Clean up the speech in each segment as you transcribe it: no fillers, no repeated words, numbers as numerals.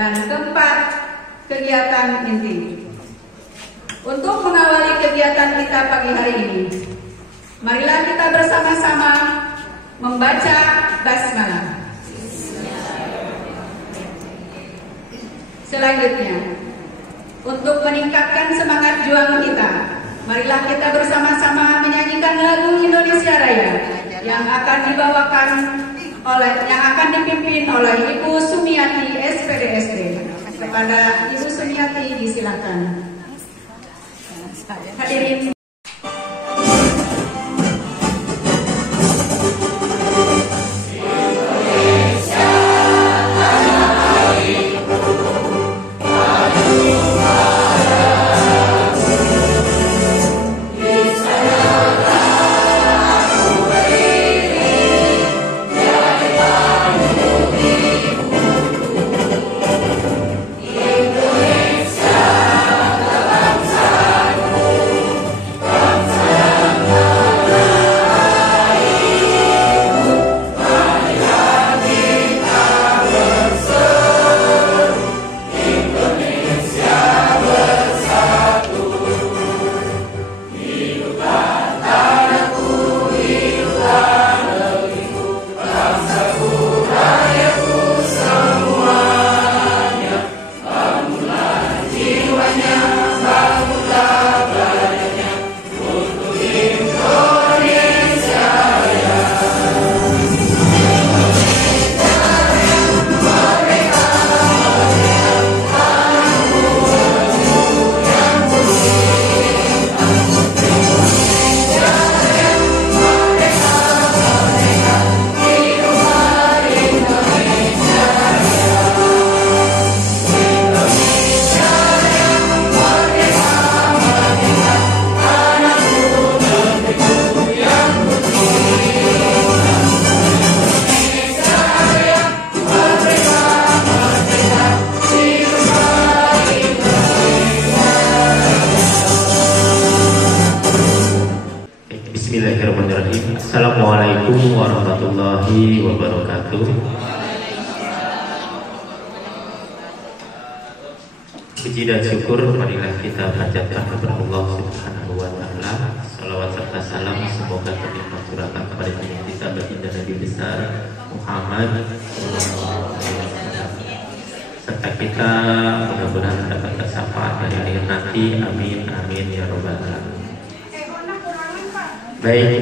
Dan keempat, kegiatan inti. Untuk mengawali kegiatan kita pagi hari ini, marilah kita bersama-sama membaca basmalah. Selanjutnya, untuk meningkatkan semangat juang kita, marilah kita bersama-sama menyanyikan lagu Indonesia Raya yang akan dipimpin oleh Ibu Sumiati SPDSD. Kepada Ibu Sumiati disilakan. Hadirin. Bismillahirrahmanirrahim. Assalamualaikum warahmatullahi wabarakatuh. Puji dan syukur marilah kita panjatkan kepada Allah Subhanahu wa taala. Salawat serta salam semoga terlimpah curahkan kepada kita baginda Nabi besar Muhammad serta kita mudah-mudahan mendapat syafaat dari akhir nanti. Amin amin ya rabbal alamin. Baik,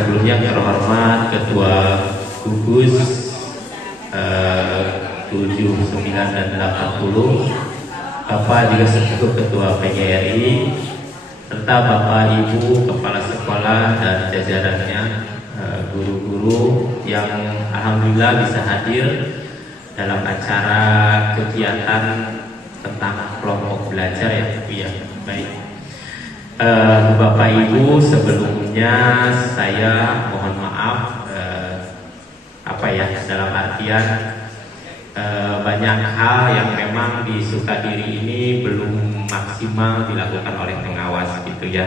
sebelumnya yang terhormat Ketua Gugus 7, 9, dan 80, Bapak juga sekutu Ketua PGRI, serta Bapak Ibu Kepala Sekolah dan jajarannya, guru-guru yang alhamdulillah bisa hadir dalam acara kegiatan tentang kelompok belajar ya. Baik. Bapak Ibu, sebelumnya saya mohon maaf dalam artian banyak hal yang memang di Sukadiri ini belum maksimal dilakukan oleh pengawas gitu ya.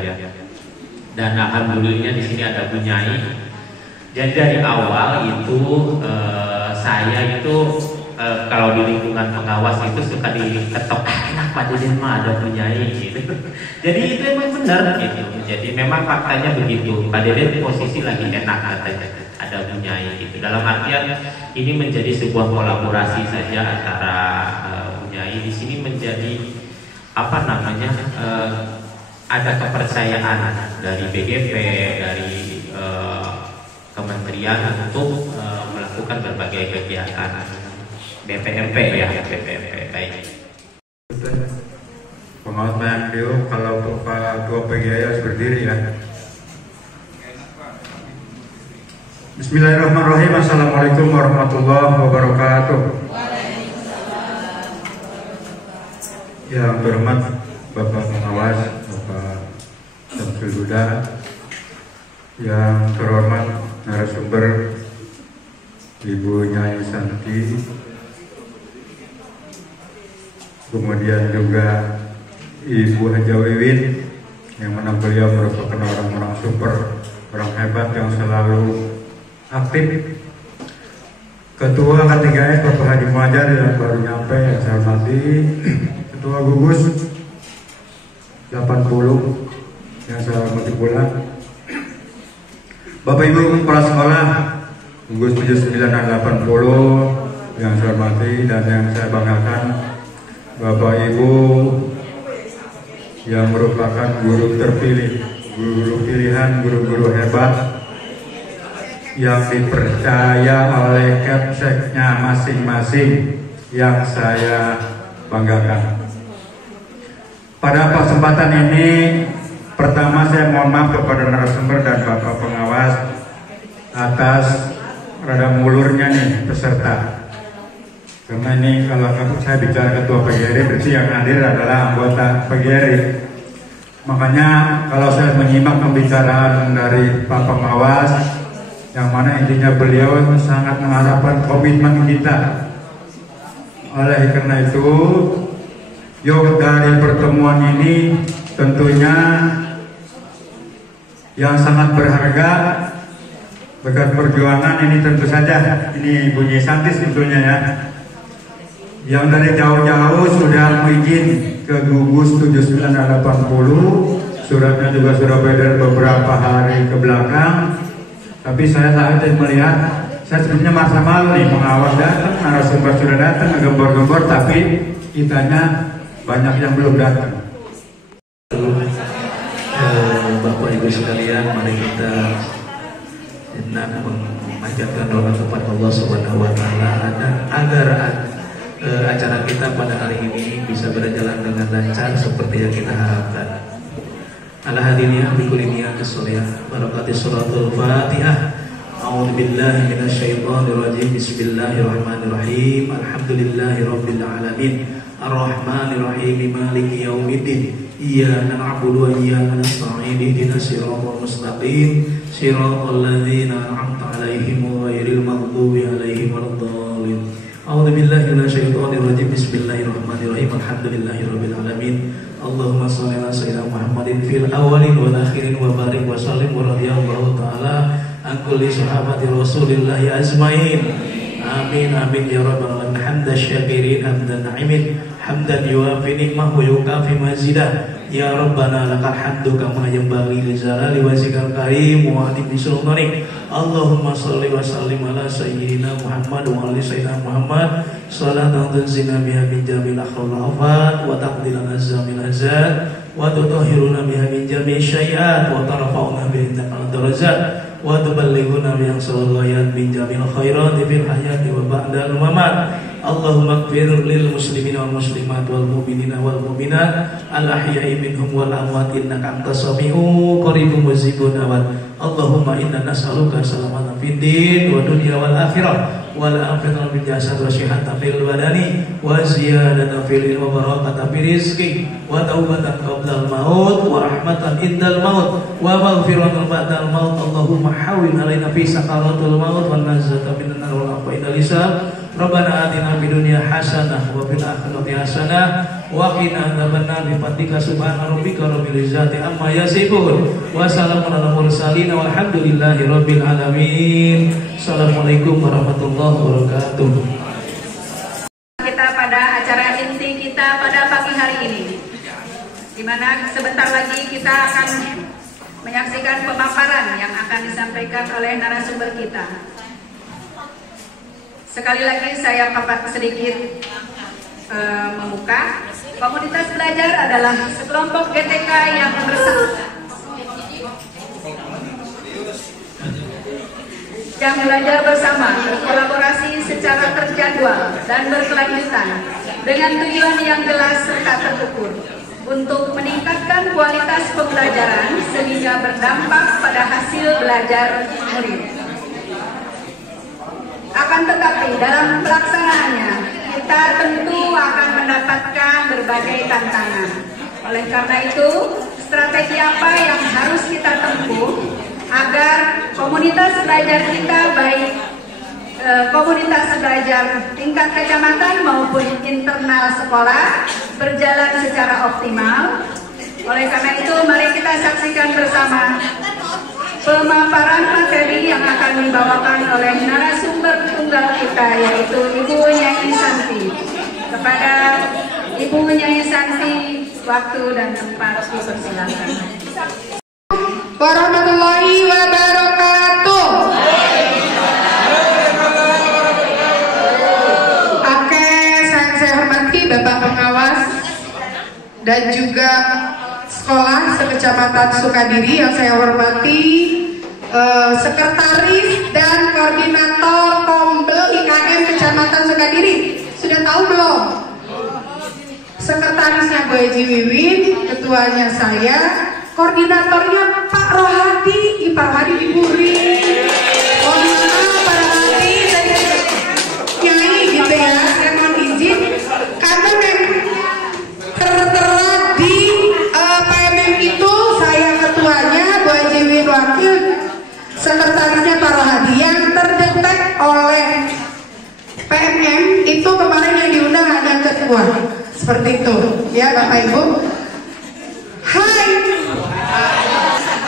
Dan alhamdulillah di sini ada Bu Nyai. Jadi dari awal itu saya itu kalau di lingkungan pengawas itu suka diketok, kenapa di mah ada Bu Nyai gitu. Jadi itu emang benar gitu. Jadi memang faktanya begitu. Pak Deden posisi lagi enak katanya ada Bu Nyai gitu. Dalam artian ini menjadi sebuah kolaborasi saja antara Bu Nyai di sini menjadi ada kepercayaan dari BGP, dari kementerian untuk melakukan berbagai kegiatan. BPMP ya, BPMP. Baik. Pengawas Mayangkio, kalau untuk Pak Ketua PGI harus berdiri ya. Bismillahirrahmanirrahim. Assalamualaikum warahmatullahi wabarakatuh. Yang terhormat Bapak Pengawas, Bapak Syamsul Huda, yang terhormat narasumber Ibu Nyai Santi, kemudian juga Ibu Haja Wiwin, yang mana beliau merupakan orang-orang super, orang hebat yang selalu aktif. Ketua K3S Bapak Hadi Muhajar yang baru nyampe yang saya hormati, Ketua Gugus 80 yang saya hormati pula, Bapak Ibu Kepala Sekolah Gugus 79 dan 80 yang saya hormati dan yang saya banggakan, Bapak Ibu yang merupakan guru terpilih, guru pilihan, guru-guru hebat yang dipercaya oleh Kepseknya masing-masing yang saya banggakan. Pada kesempatan ini, pertama saya mohon maaf kepada narasumber dan Bapak pengawas atas rada mulurnya nih peserta. Karena ini kalau saya bicara ketua PGRI berarti yang hadir adalah anggota PGRI. Makanya kalau saya menyimak pembicaraan dari Pak pengawas, yang mana intinya beliau sangat mengharapkan komitmen kita. Oleh karena itu, yuk dari pertemuan ini tentunya yang sangat berharga berkat perjuangan ini tentu saja ini bunyi santis tentunya ya. Yang dari jauh-jauh sudah izin ke Gugus 7980, suratnya juga sudah beredar beberapa hari ke belakang. Tapi saya saat ini melihat, saya sebenarnya merasa malu nih, pengawas datang, narasumber sudah datang, gembor-gembor, tapi kitanya banyak yang belum datang. Bapak Ibu sekalian, mari kita hendak memanjatkan doa kepada Allah Subhanahu Wa Taala agar acara kita pada hari ini bisa berjalan dengan lancar seperti yang kita harapkan. Ala hadiniya bikulli niyatin sholihah barakatis suratul Fatihah. A'udzu billahi minasyaitonir rajim. Bismillahirrahmanirrahim. Alhamdulillahirabbil alamin. Arrahmanir rahim. Maliki yaumiddin. Iyyaka na'budu wa iyyaka nasta'in. Ihdinas siratal mustaqim. Siratal ladzina an'amta 'alaihim ghairil maghdubi 'alaihim waladdallin. A'udzu billahi minasyaitonir rajim. Bismillahirrahmanirrahim. Alhamdulillahirabbil alamin. Allahumma sholli ala sayyidina Muhammadin fil awwalin wal akhirin wa barik wa sallim wa radhiyallahu ta'ala an kulli sahabati Rasulillah ajmain. Amin amin ya rabbal alamin. Hamdan syakirin hamdan na'imin hamdan yuwafi ni'mahu wa yukafi mazidah. Ya Rabbana lakal hamdu kama yanbaghi li jalali wajhikal karim wa adimi sultanik. Allahumma sholli wa sallim ala sayyidina Muhammad wa ali sayyidina Muhammad salatan tunzina biha min jamil akhwat wa taqdilana zamil azad wa tutahhiruna biha min jami' syai'at wa tarfa'una biha indaka darajat wa tuballighuna biha sallallahu min jamil khairat fil hayati wa ba'dal mamat. Allahumma ighfir lil muslimina wal muslimat wal mu'minina wal mu'minat al ahya'i minhum wal amwat innaka antas sami'u qaribun mujibun da'wat. Allahumma inna nas'aluka salamatan fid din wa dunya wal akhirah wal afiyatan fil jasad wa shihatan fil badani wa ziyadatan fil ilmi wa barakatan fil rizqi wa taubatan qabla al maut wa rahmatan indal maut wa maghfiratan ba'da al maut. Allahumma hawwin alaina fi sakaratul maut wa nazata minan nar wal afwa indal hisab. Rabbana atina fid dunya hasanah wa fil akhirati hasanah wa qina adzabannar bi fadlika subhana rabbika rabbil izzati amma yasifun wa salamun alal mursalin walhamdulillahi rabbil alamin. Assalamualaikum warahmatullahi wabarakatuh. Kita pada acara inti kita pada pagi hari ini, di mana sebentar lagi kita akan menyaksikan pemaparan yang akan disampaikan oleh narasumber kita. Sekali lagi saya papat sedikit membuka. Komunitas belajar adalah sekelompok GTK yang belajar bersama, berkolaborasi secara terjadwal dan berkelanjutan dengan tujuan yang jelas serta terukur untuk meningkatkan kualitas pembelajaran sehingga berdampak pada hasil belajar murid. Akan tetapi dalam pelaksanaannya kita tentu akan mendapatkan berbagai tantangan. Oleh karena itu, strategi apa yang harus kita tempuh agar komunitas belajar kita, baik komunitas belajar tingkat kecamatan maupun internal sekolah, berjalan secara optimal. Oleh karena itu, mari kita saksikan bersama pemaparan materi yang akan dibawakan oleh narasumber tunggal kita, yaitu Ibu Nyai Santi. Kepada Ibu Nyai Santi, waktu dan tempat dipersilakan. Warahmatullahi wabarakatuh. Oke, saya hormati Bapak Pengawas dan juga sekolah sekecamatan Sukadiri yang saya hormati, sekretaris dan koordinator Kombel IKM Kecamatan Sukadiri. Sudah tahu belum? Sekretarisnya Bu Haji Wiwin, ketuanya saya, koordinatornya Pak Rohadi, Pak Rohadi diburi. Koordinator Pak Rohadi, saya Nyai gitu ya. Saya mohon izin karena tertera di PMM itu saya ketuanya, Bu Haji Wiwin wakil, sekretarisnya Pak Rohadi. Yang terdetek oleh PMM itu kemarin yang diundang hanya ketua. Seperti itu ya Bapak Ibu. Hai,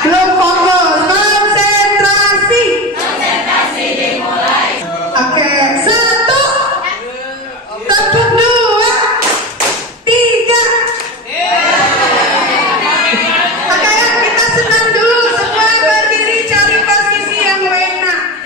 belum fokus, konsentrasi dimulai. Oke, 1, tepuk 2, 3. Oke, kita senang dulu, semua berdiri cari posisi yang enak.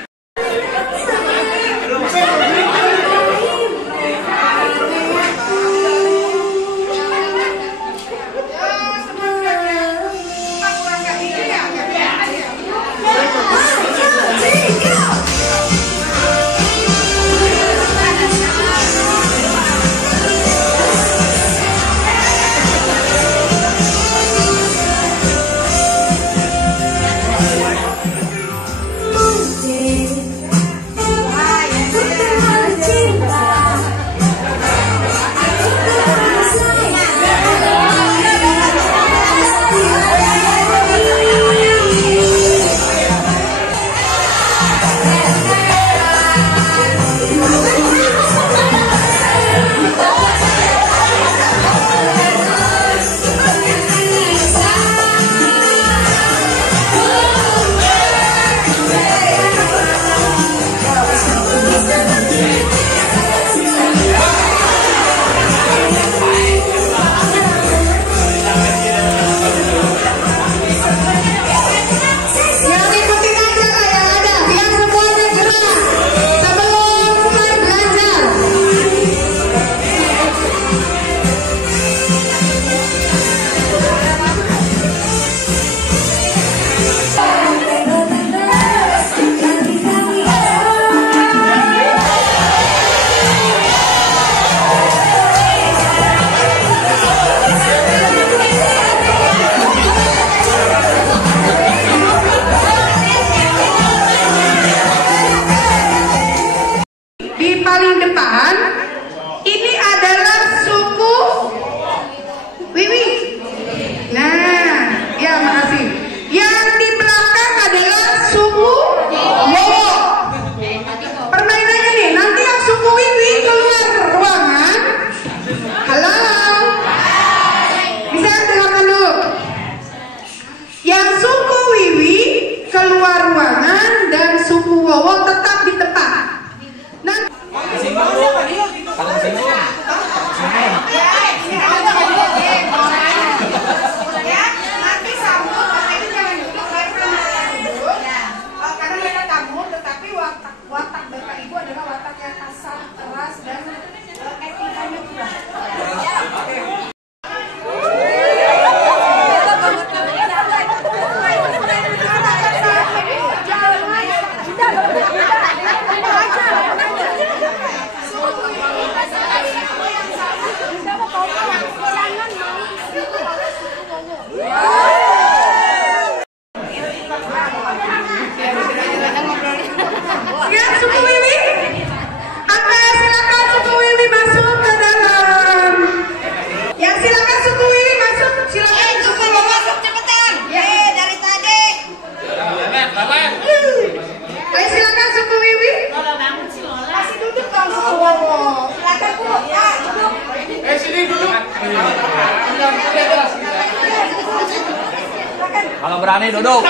Kalau berani duduk.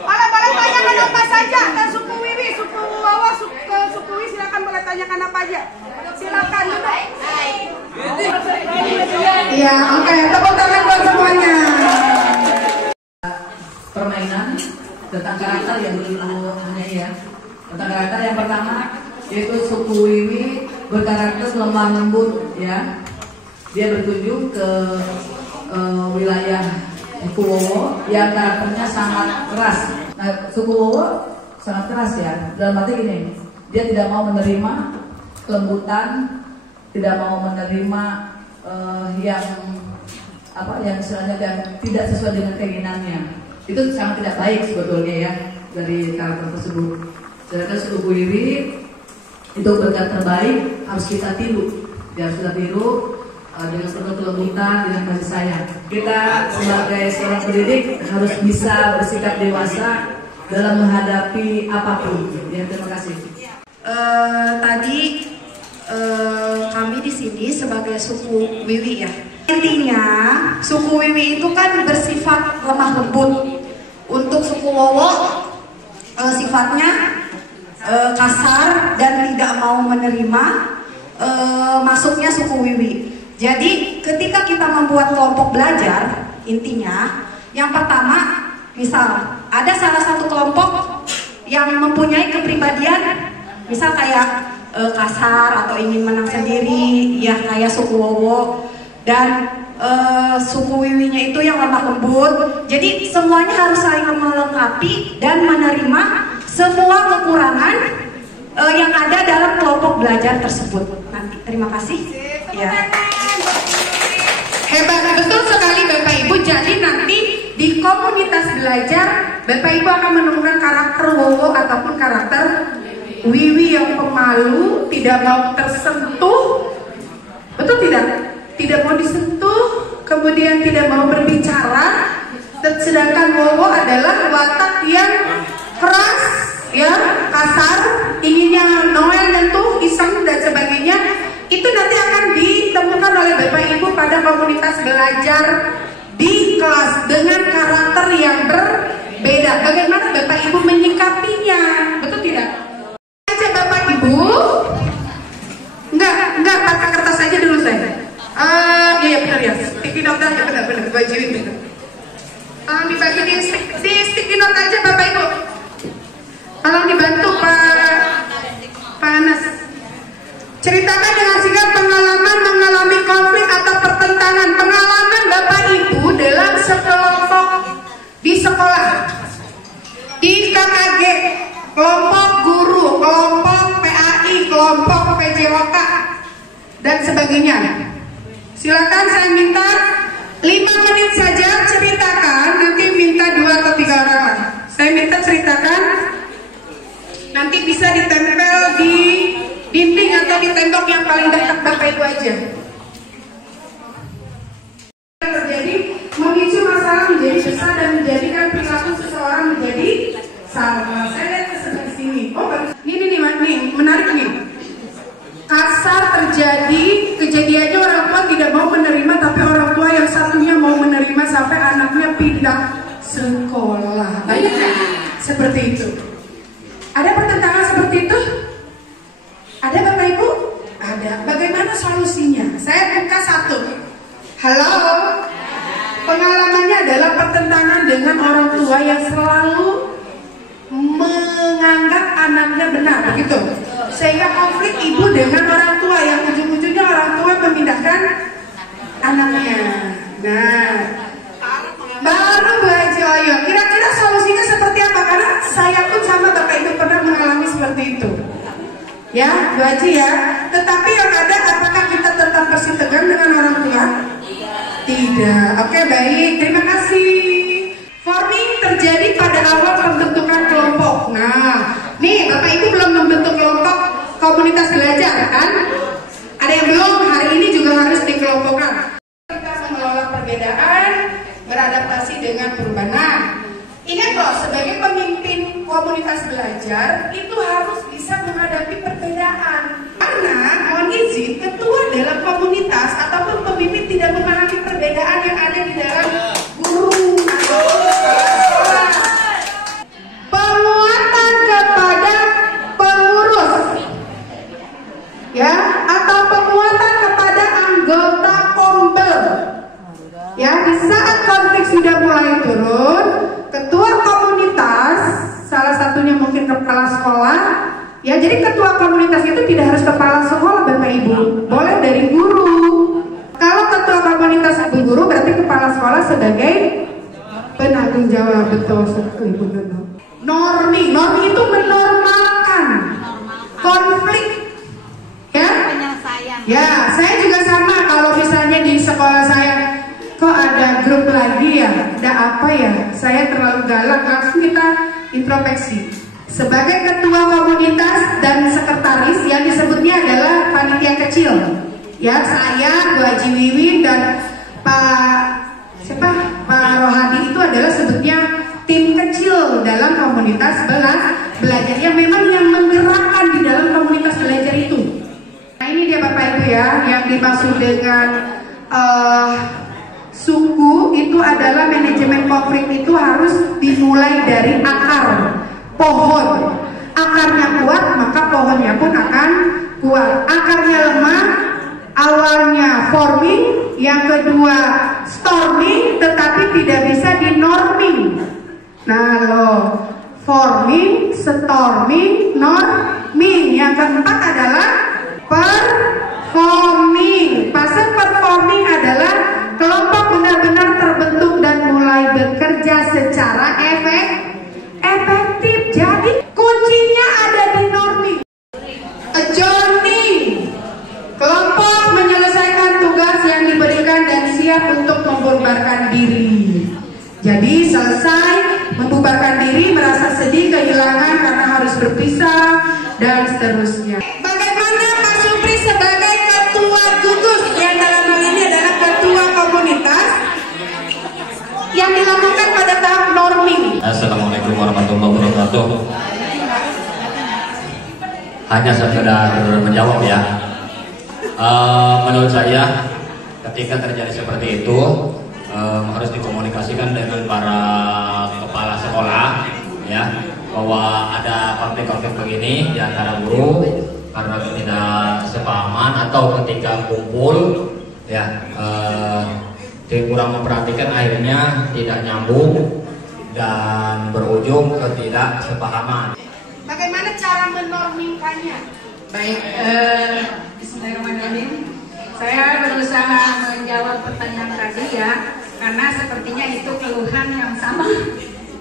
Boleh tanyakan apa saja ke suku Wiwi, suku Wawa, suku Wiwi, silakan boleh tanyakan apa aja. Silakan. Iya, oke, tepuk tangan buat semuanya. Permainan tentang karakter yang berlalu ya. Tentang karakter yang pertama yaitu suku Wiwi berkarakter lemah lembut ya. Dia berkunjung ke wilayah suku Wowo yang karakternya sangat keras. Nah, suku Wowo sangat keras ya. Dalam arti gini, dia tidak mau menerima kelembutan, tidak mau menerima yang istilahnya yang tidak sesuai dengan keinginannya. Itu sangat tidak baik sebetulnya ya dari karakter tersebut. Sedangkan suku Wiwi itu berkarakter baik, harus kita tiru. Dia harus kita tiru dengan penuh kelembutan, dengan kasih sayang. Kita sebagai seorang pendidik harus bisa bersikap dewasa dalam menghadapi apapun. Ya, terima kasih. Tadi kami di sini sebagai suku Wiwi ya. Intinya suku Wiwi itu kan bersifat lemah lembut. Untuk suku Wowo sifatnya kasar dan tidak mau menerima masuknya suku Wiwi. Jadi ketika kita membuat kelompok belajar, intinya yang pertama, misal ada salah satu kelompok yang mempunyai kepribadian misal kayak kasar atau ingin menang sendiri, ya kayak suku Wowo, dan suku Wiwinya itu yang lemah lembut. Jadi semuanya harus saling melengkapi dan menerima semua kekurangan yang ada dalam kelompok belajar tersebut. Nanti, terima kasih. Ya. Hebat, betul sekali Bapak Ibu. Jadi nanti di komunitas belajar Bapak Ibu akan menemukan karakter Wowo ataupun karakter Wiwi yang pemalu, tidak mau tersentuh, betul tidak? Tidak mau disentuh, kemudian tidak mau berbicara. Sedangkan Wowo adalah watak yang keras, ya, kasar, inginnya noel, nyentuh, iseng dan sebagainya. Itu nanti akan ditemukan oleh Bapak Ibu pada komunitas belajar di kelas dengan karakter yang berbeda. Bagaimana Bapak Ibu menyikapinya, betul tidak? Aja Bapak Ibu, enggak pakai kertas aja dulu saya. Iya benar ya, sticky note aja, benar bajuin benar. Dibagi di sticky note aja Bapak Ibu. Tolong dibantu Pak Anas. Ceritakan dengan singkat pengalaman mengalami konflik atau pertentangan. Pengalaman Bapak Ibu dalam sekelompok di sekolah, di KKG, kelompok guru, kelompok PAI, kelompok PJOK dan sebagainya. Silakan saya minta 5 menit saja ceritakan, nanti minta 2 atau 3 orang lagi. Saya minta ceritakan, nanti bisa ditempel di dinding atau di tembok yang paling dekat Bapak Ibu aja. Terjadi memicu masalah menjadi besar dan menjadikan perilaku seseorang menjadi salah. Saya lihat ke sebelah sini. Oh, ini nih, menarik nih. Kasar terjadi, kejadiannya orang tua tidak mau menerima, tapi orang tua yang satunya mau menerima sampai anaknya pindah sekolah. Banyak kan? Seperti itu. Ada pertentangan seperti itu? Ada Bapak Ibu? Ada. Bagaimana solusinya? Saya buka satu. Halo? Pengalamannya adalah pertentangan dengan orang tua yang selalu menganggap anaknya benar, begitu. Sehingga konflik ibu dengan orang tua yang ujung-ujungnya orang tua memindahkan anaknya. Nah, baru Bu Haji Oyo. Kira-kira solusinya seperti apa? Karena saya pun sama Bapak Ibu pernah mengalami seperti itu. Ya, Bu Haji ya. Tetapi yang ada, apakah kita tetap bersih tegang dengan orang tua? Tidak. Oke, baik. Terima kasih. Forming terjadi pada awal pembentukan kelompok. Nah, nih Bapak Ibu belum membentuk kelompok komunitas belajar kan? Ada yang belum? Hari ini juga harus dikelompokkan. Kita mengelola perbedaan, beradaptasi dengan perubahan. Nah, ingat loh, sebagai pemimpin komunitas belajar itu harus bisa menghadapi perbedaan. Karena mohon izin, ketua dalam komunitas ataupun pemimpin tidak memahami perbedaan yang ada di dalam guru ya, atau penguatan kepada anggota Kombel. Ya, di saat konflik sudah mulai turun, ketua komunitas, salah satunya mungkin kepala sekolah, ya, jadi ketua komunitas itu tidak harus kepala sekolah Bapak Ibu, boleh dari guru. Kalau ketua komunitas ibu guru berarti kepala sekolah sebagai penanggung jawab. Betul sekali Bu Nurul. Normi itu menormalkan konflik, ya. Ya, saya juga sama. Kalau misalnya di sekolah saya kok ada grup lagi ya, ada apa ya? Saya terlalu galak, langsung kita introspeksi. Sebagai ketua komunitas dan sekretaris yang disebutnya adalah panitia kecil, ya, saya, Bu Haji Wiwin dan Pak Rohadi itu adalah sebutnya tim kecil dalam komunitas belajar yang memang yang menggerakkan di dalam komunitas belajar itu. Nah, ini dia Bapak Ibu ya, yang dimaksud dengan suku itu adalah manajemen konflik itu harus dimulai dari akar pohon. Akarnya kuat, maka pohonnya pun akan kuat. Akarnya lemah, awalnya forming, yang kedua storming, tetapi tidak bisa dinorming. Nah, forming, storming, norming. Yang keempat adalah performing. Fase performing adalah kelompok benar-benar terbentuk dan mulai bekerja secara efektif. Jadi kuncinya ada di norming. Adjourning, kelompok menyelesaikan tugas yang diberikan dan siap untuk membubarkan diri. Jadi selesai membubarkan diri, merasa sedih, kehilangan karena harus berpisah dan seterusnya. Bagaimana Pak Supri sebagai ketua gugus, yang dalam hal ini adalah ketua komunitas, yang dilakukan pada tahap norming? Assalamualaikum warahmatullahi wabarakatuh. Hanya sekedar menjawab ya. Menurut saya ketika terjadi seperti itu harus dikomunikasikan dengan para kepala sekolah ya, bahwa ada konflik-konflik begini di antara guru karena tidak sepahaman atau ketika kumpul ya kurang memperhatikan, akhirnya tidak nyambung dan berujung ketidaksepahaman. Bagaimana cara menormingkannya? Baik, Bismillahirrahmanirrahim. Saya berusaha menjawab pertanyaan tadi ya, karena sepertinya itu keluhan yang sama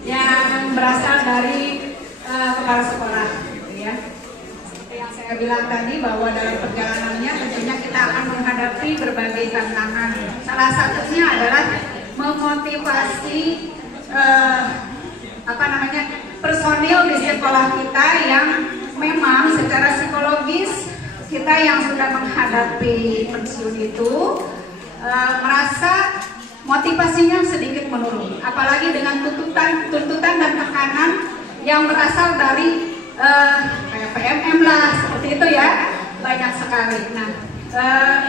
yang berasal dari kepala sekolah, gitu ya. Yang saya bilang tadi bahwa dalam perjalanannya tentunya kita akan menghadapi berbagai tantangan. Salah satunya adalah memotivasi personil di sekolah kita yang memang secara psikologis kita yang sudah menghadapi pensiun itu merasa motivasinya sedikit menurun, apalagi dengan tuntutan dan tekanan yang berasal dari kayak PMM lah, seperti itu ya, banyak sekali. Nah,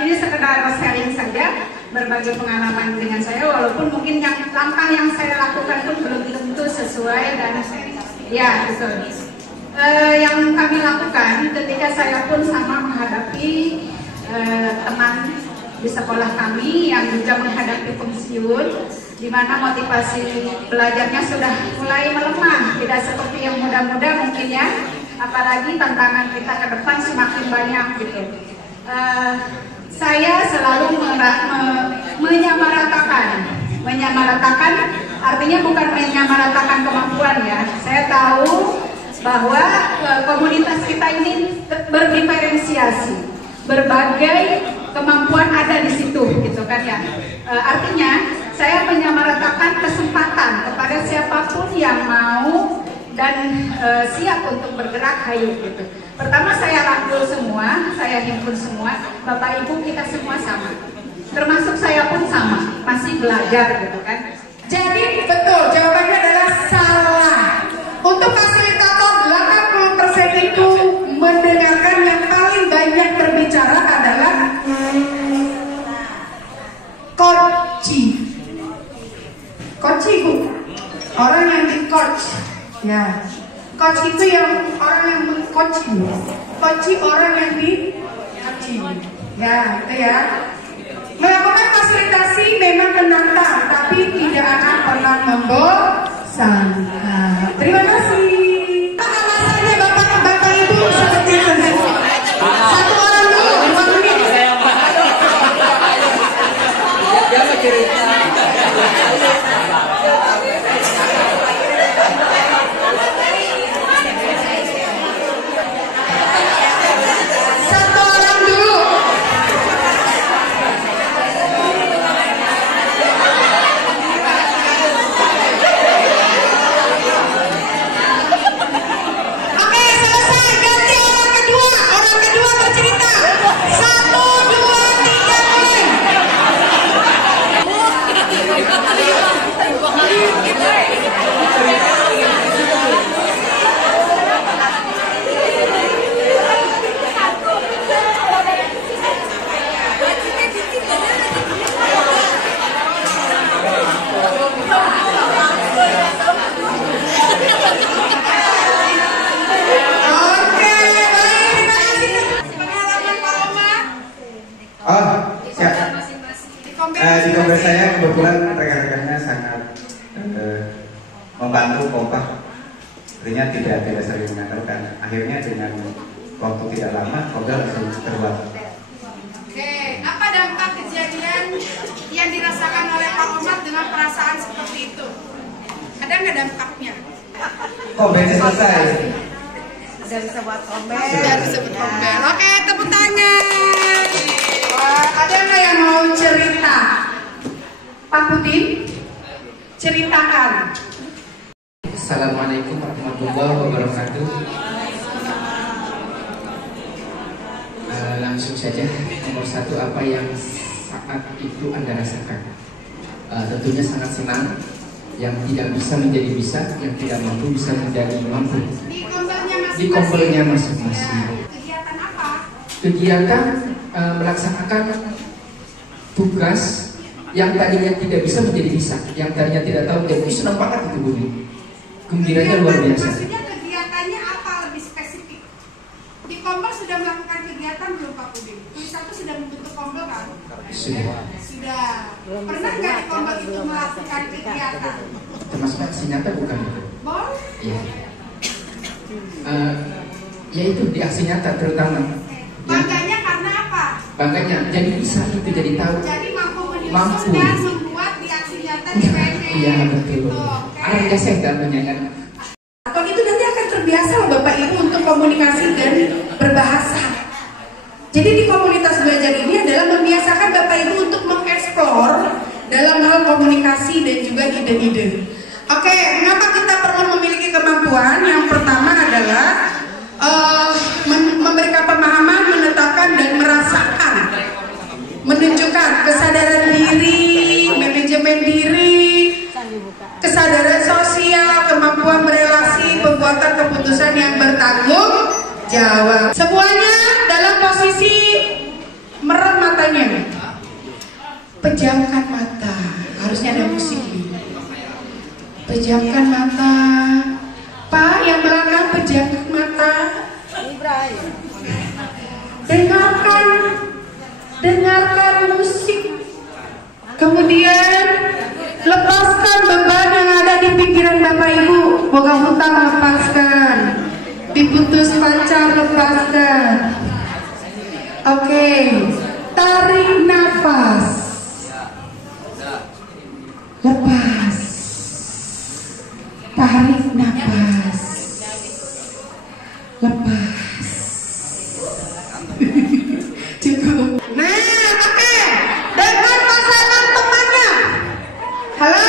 ini sekedar sharing saja, berbagi pengalaman dengan saya, walaupun mungkin langkah yang saya lakukan pun belum tentu sesuai dan ya betul. Yang kami lakukan ketika saya pun sama menghadapi teman di sekolah kami yang juga menghadapi pensiun, di mana motivasi belajarnya sudah mulai melemah, tidak seperti yang muda-muda mungkin ya, apalagi tantangan kita ke depan semakin banyak gitu. Saya selalu menyamaratakan artinya bukan menyamaratakan kemampuan ya. Saya tahu bahwa komunitas kita ini berdiferensiasi, berbagai kemampuan ada di situ gitu kan ya. Artinya saya menyamaratakan kesempatan kepada siapapun yang mau dan siap untuk bergerak, hayu gitu. Pertama saya rangkul semua, saya himpun semua, Bapak Ibu kita semua sama, termasuk saya pun sama, masih belajar gitu kan. Jadi betul, jawabannya adalah salah. Untuk fasilitator 80% itu mendengarkan, yang paling banyak berbicara adalah coach Bu, orang yang di coach ya. Coach itu yang orang yang meng-coach, coach orang yang Ya, itu ya. Melakukan fasilitasi memang menantang, tapi tidak akan pernah membosankan. Terima kasih. Alasannya bapak ibu seperti itu. Satu orang dulu, 2 menit. Dia mau cerita. Satu orang dulu. Oke, selesai. Ganti orang kedua. Orang kedua bercerita. 1, 2, 3, mulai. Oke, baik. Pengalaman Pak Omar. Oh, siap. Di kongres saya kebetulan rekan-rekannya sangat membantu kompak. Artinya tidak sering mengandalkan. Akhirnya dengan waktu tidak lama, kongres langsung terbuat. Oke, apa dampak kejadian yang dirasakan oleh Pak Omar dengan perasaan seperti itu? Ada nggak dampaknya? Kongres selesai. Sudah bisa buat tombel. Sudah disebut tombel. Oke, tepuk tangan. Wah, ada nggak yang mau cerita? Pak Pudin, ceritakan. Assalamualaikum warahmatullahi wabarakatuh. Langsung saja, nomor 1, apa yang saat itu Anda rasakan? Tentunya sangat senang. Yang tidak bisa menjadi bisa, yang tidak mampu bisa menjadi mampu. Di kompelnya masing-masing. Kegiatan apa? Kegiatan melaksanakan tugas yang tadinya tidak bisa menjadi bisa, yang tadinya tidak tahu, jadi senang banget itu Budi. Gembiranya luar biasa. Maksudnya kegiatannya apa lebih spesifik? Di kompel sudah melakukan kegiatan belum Pak Pudin? Tulisan itu sudah membentuk kompel kan? Sudah. Pernah nggak di kompel itu melakukan kegiatan? Termasuk aksi nyata bukan? Boleh. Iya. Yaitu di aksi nyata terutama. Bangganya karena apa? Bangganya jadi bisa itu, jadi tahu. Jadi mampu menyusun dan membuat di aksi nyata di PNE. Iya betul. Ada dasar namanya kan. Atau itu nanti akan terbiasa loh Bapak Ibu untuk komunikasi dan berbahasa. Jadi di komunitas belajar ini adalah membiasakan Bapak Ibu untuk mengeksplor dalam hal komunikasi dan juga ide-ide. Oke, mengapa kita perlu memiliki kemampuan? Yang pertama adalah memberikan pemahaman, menetapkan dan merasakan, menunjukkan kesadaran diri, manajemen diri, kesadaran sosial, kemampuan berelasi, pembuatan keputusan yang bertanggung jawab. Semuanya dalam posisi merem matanya. Pejamkan mata. Harusnya ada musik ini. Pejamkan mata. Pak yang belakang pejamkan mata. Dengarkan musik. Kemudian lepaskan beban yang ada di pikiran Bapak Ibu. Boga hutang lepaskan. Diputus pacar lepaskan. Oke. Tarik nafas. Lepas. Tarik nafas. Lepas. Cukup. Nah, oke. Dengan pasangan temannya. Halo,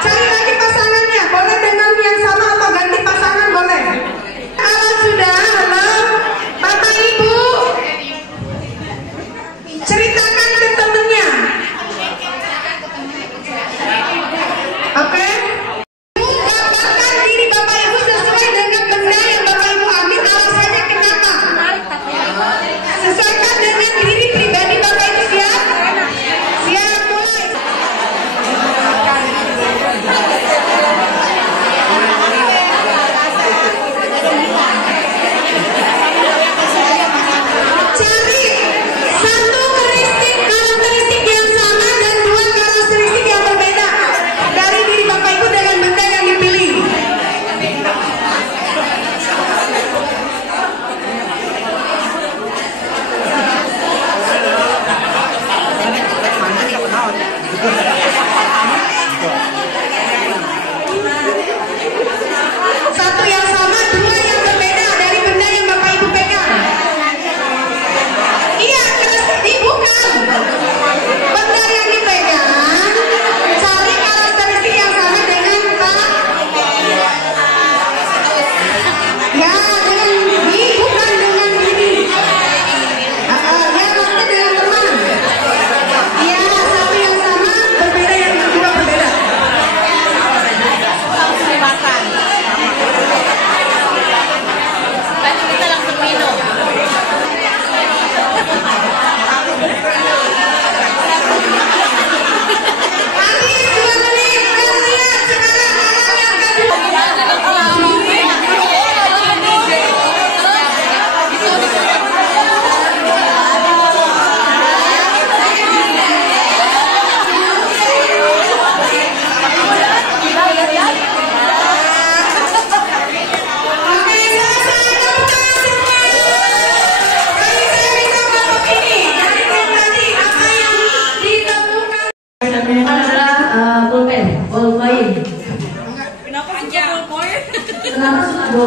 cari lagi pasangannya. Boleh dengan yang sama atau ganti pasangan boleh. Kalau sudah, halo, Bapak Ibu, ceritakan ke temannya.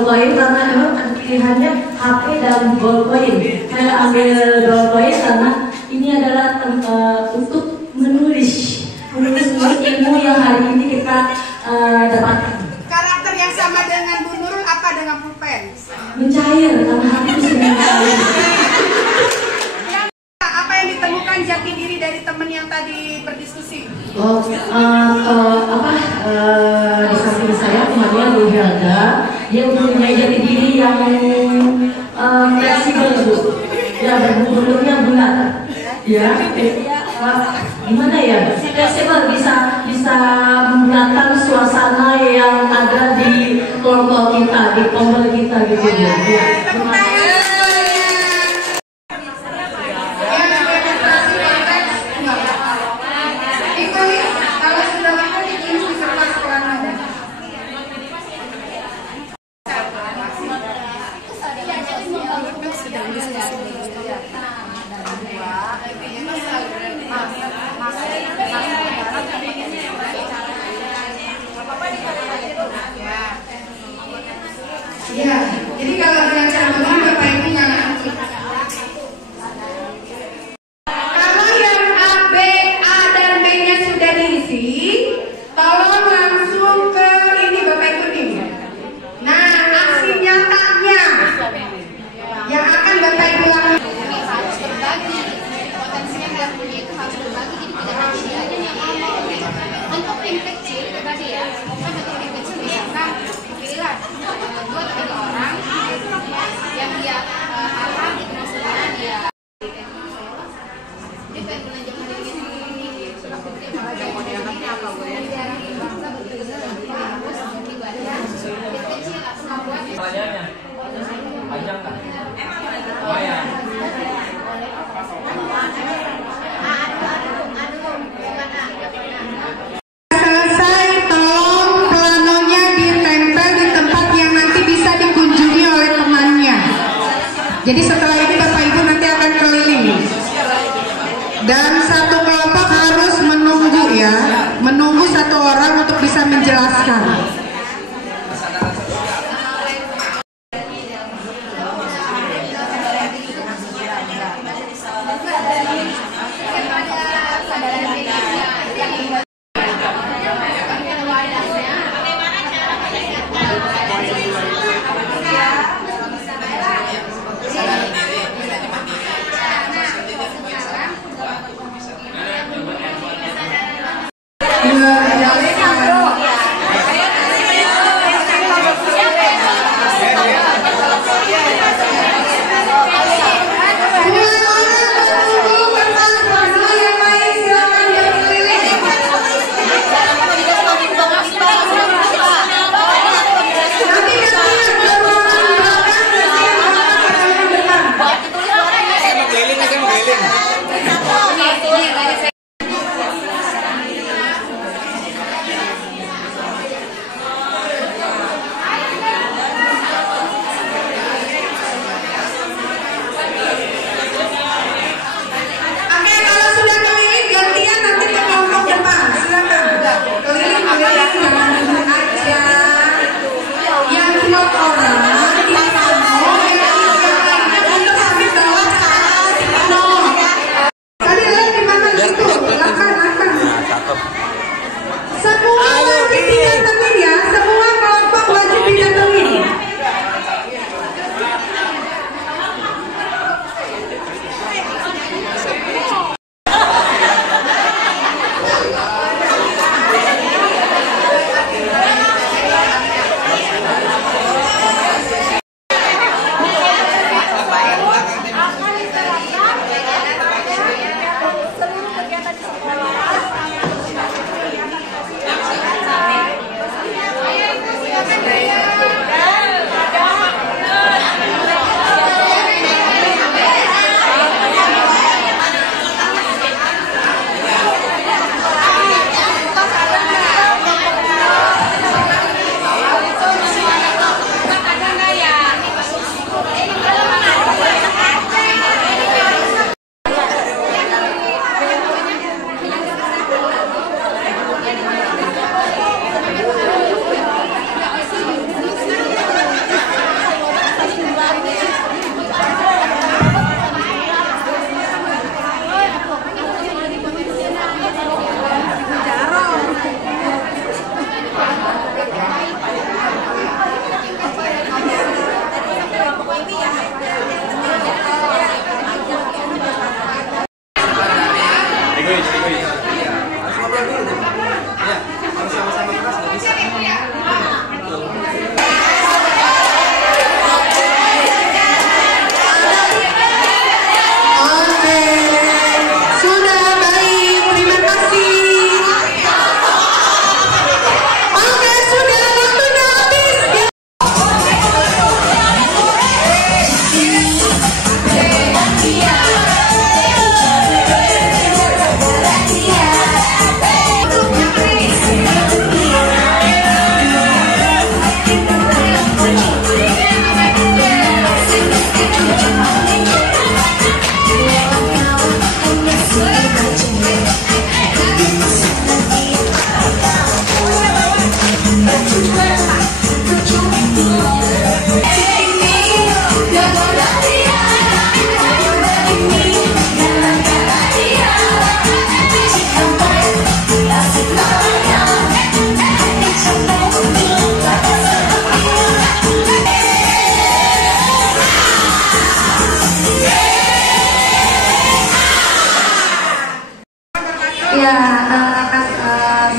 ballpoint karena memang pilihannya HP dan ballpoint. Saya ambil ballpoint karena ini adalah untuk menulis ilmu yang hari ini kita dapatkan. Karakter yang sama dengan Bu Nurul apa dengan pulpen? Mencair karena hati itu sudah mencair. Apa yang ditemukan jati diri dari teman yang tadi berdiskusi? Di samping saya temannya Bu Helda, dia mempunyai jati diri yang fleksibel Bu, ya bentuknya bulat, ya. Gimana ya? Fleksibel bisa membulatkan suasana yang ada di kelompok kita, di kompel kita gitu ya. Ya, jadi kalau dengan cara begini Bapak Ibu nggak ngerti. Kalau yang A, B, A dan B-nya sudah diisi, tolong langsung ke ini Bapak Ibu nih. Nah, aksi nyatanya yang akan Bapak Ibu lakukan. Harus berbagi, potensi yang dia punya itu harus berbagi, jadi tidak harus dia aja yang ngomong. Untuk tim kecil itu tadi ya, untuk tim kecil misalkan pilihlah 2 atau 3 orang yang dia paham itu maksudnya dia. Dia pengen belajar hari ini, sudah bukti modelnya apa gue ya? Tim kecil aku nggak buat. Pertanyaannya, panjang kan? Lumayan. Selesai, tolong planonya ditempel di tempat yang nanti bisa dikunjungi oleh temannya. Jadi setelah ini Bapak Ibu nanti akan keliling. Dan satu kelompok harus menunggu ya, menunggu satu orang untuk bisa menjelaskan.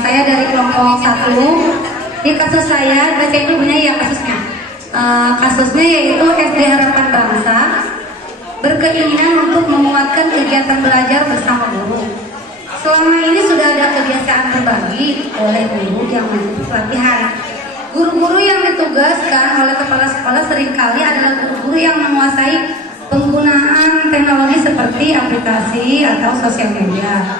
Saya dari kelompok 1. Di kasus saya, baca dulunya ya kasusnya. Kasusnya yaitu SD Harapan Bangsa berkeinginan untuk menguatkan kegiatan belajar bersama guru. Selama ini sudah ada kebiasaan berbagi oleh guru yang mengikuti pelatihan. Guru-guru yang ditugaskan oleh kepala sekolah seringkali adalah guru-guru yang menguasai penggunaan teknologi seperti aplikasi atau sosial media.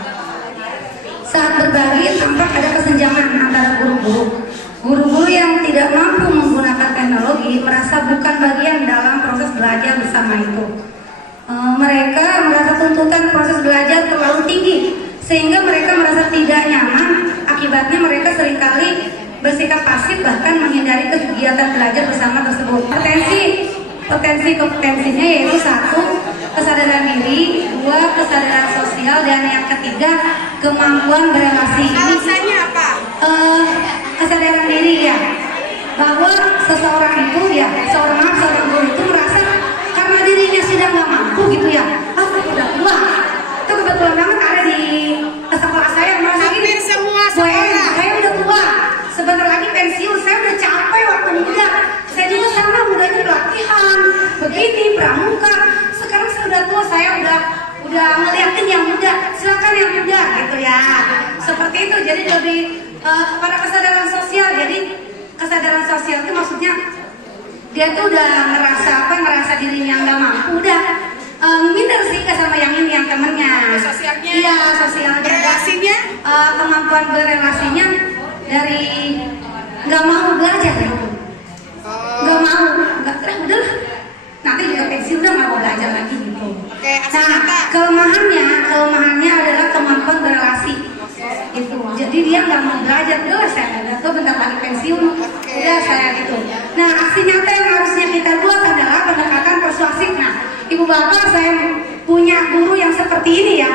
Saat berbagi tampak ada kesenjangan antara guru-guru. Guru-guru yang tidak mampu menggunakan teknologi merasa bukan bagian dalam proses belajar bersama itu. Mereka merasa tuntutan proses belajar terlalu tinggi sehingga mereka merasa tidak nyaman. Akibatnya mereka seringkali bersikap pasif bahkan menghindari kegiatan belajar bersama tersebut. Kompetensinya yaitu 1. Kesadaran diri, 2. Kesadaran sosial, dan yang ketiga kemampuan berelasi. Alasannya apa? Kesadaran diri ya, bahwa seseorang itu ya, seorang guru itu merasa karena dirinya sudah nggak mampu gitu ya, aku udah tua. Itu kebetulan banget ada di sekolah saya merasa hampir semua sekolah. Saya udah tua, sebentar lagi pensiun, saya udah capek waktu muda. Saya juga sama mudanya pelatihan, begini pramuka. Sekarang saya udah tua, saya udah ngeliatin yang muda, silakan yang muda gitu ya. Seperti itu, jadi lebih pada kesadaran sosial. Jadi kesadaran sosial itu maksudnya dia tuh udah ngerasa dirinya nggak mampu, udah minder sih sama yang ini, yang temennya. Sosialnya? Iya, sosialnya. Relasinya? Kemampuan berelasinya dari nggak mau belajar gitu. Nggak mau, udah nanti juga pensiun udah nggak mau belajar lagi gitu. Nah, kelemahannya adalah kemampuan berelasi itu. Jadi dia nggak mau belajar, udah saya udah tuh bentar lagi pensiun, udah saya gitu. Nah, aksi nyata yang harusnya kita buat adalah pendekatan persuasif. Nah, ibu bapak, saya punya guru yang seperti ini ya.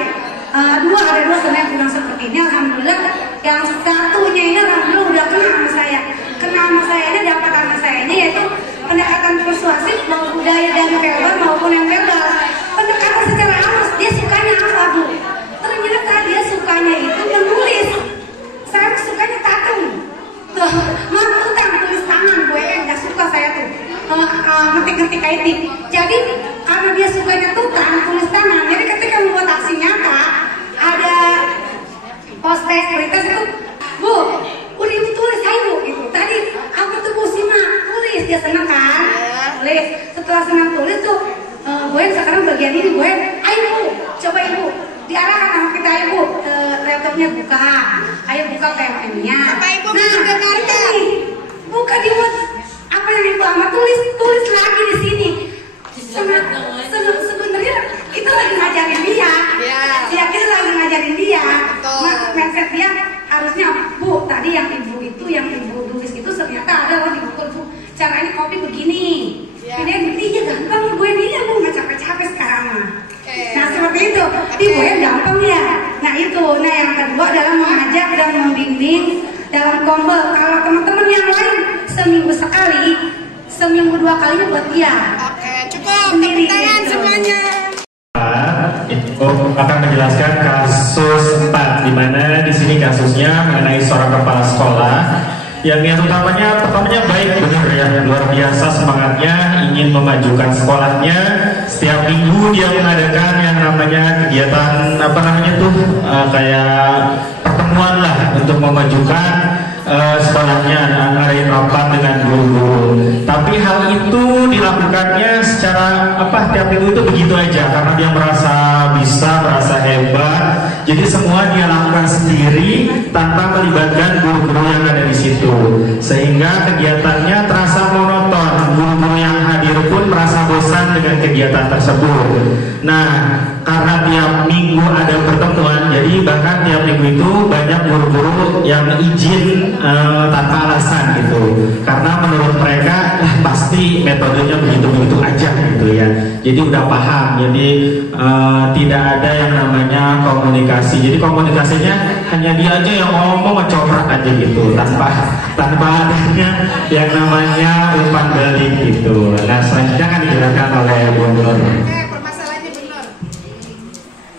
Ada dua sebenarnya guru yang seperti ini. Alhamdulillah, yang satunya ini alhamdulillah udah kenal sama saya. Kenal sama saya ini dapat sama saya ini yaitu pendekatan persuasif mau budaya dan verbal maupun yang verbal. Pendekatan secara halus, dia sukanya apa Bu? Ternyata dia sukanya itu menulis. Saya sukanya tatung. Tuh, utang tulis tangan, gue nggak suka saya tuh ngetik-ngetik IT. Jadi karena dia sukanya tukang tulis tangan, jadi ketika membuat aksi nyata ada poster berita itu, Bu, udah ibu tulis ayo gitu. Tadi aku tuh Bu Sima tulis, dia senang kan? Tulis. Setelah senang tulis tuh, gue sekarang bagian ini gue, ayo Bu, coba ibu diarahkan sama kita, ayo Bu, laptopnya buka, ayo buka PMM-nya. Apa ibu nah, mendengarkan? Buka di apa yang ibu amat tulis lagi di sini. Sebenarnya kita lagi ngajarin dia. Ya, kita lagi ngajarin dia. Mindset dia harusnya, Bu, tadi yang ibu tulis itu ternyata ada loh di buku Bu. Caranya copy begini. Ini begini gampang, gue ini yang mau nggak capek-capek sekarang mah. Nah seperti itu, ibu yang gampang ya. Nah itu, yang kedua adalah mengajak dan membimbing dalam kompel. Kalau teman-teman yang lain seminggu sekali, seminggu 2 kali buat dia. Oke, cukup. Tepuk tangan semuanya. akan menjelaskan kasus 4, di mana di sini kasusnya mengenai seorang kepala sekolah yang utamanya pertamanya baik, benar ya, luar biasa semangatnya ingin memajukan sekolahnya. Setiap minggu dia mengadakan yang namanya kegiatan kayak pertemuan lah untuk memajukan sekolahnya, ngadain rapat dengan guru-guru. Tapi hal itu dilakukannya secara tiap minggu itu begitu aja karena dia merasa bisa, merasa hebat. Jadi semua dia lakukan sendiri tanpa melibatkan guru-guru yang ada di situ, sehingga kegiatannya terasa monoton. Guru-guru yang hadir pun merasa bosan dengan kegiatan tersebut. Nah, karena tiap minggu ada pertemuan, jadi bahkan tiap minggu itu banyak guru-guru yang izin tanpa alasan gitu, karena menurut mereka pasti metodenya begitu-begitu aja gitu ya. Jadi udah paham, jadi tidak ada yang namanya komunikasi. Jadi komunikasinya hanya dia aja yang ngomong, ngecoprak aja gitu, tanpa adanya yang namanya umpan balik gitu. Nah, selanjutnya kan dijelaskan oleh Bu Nur.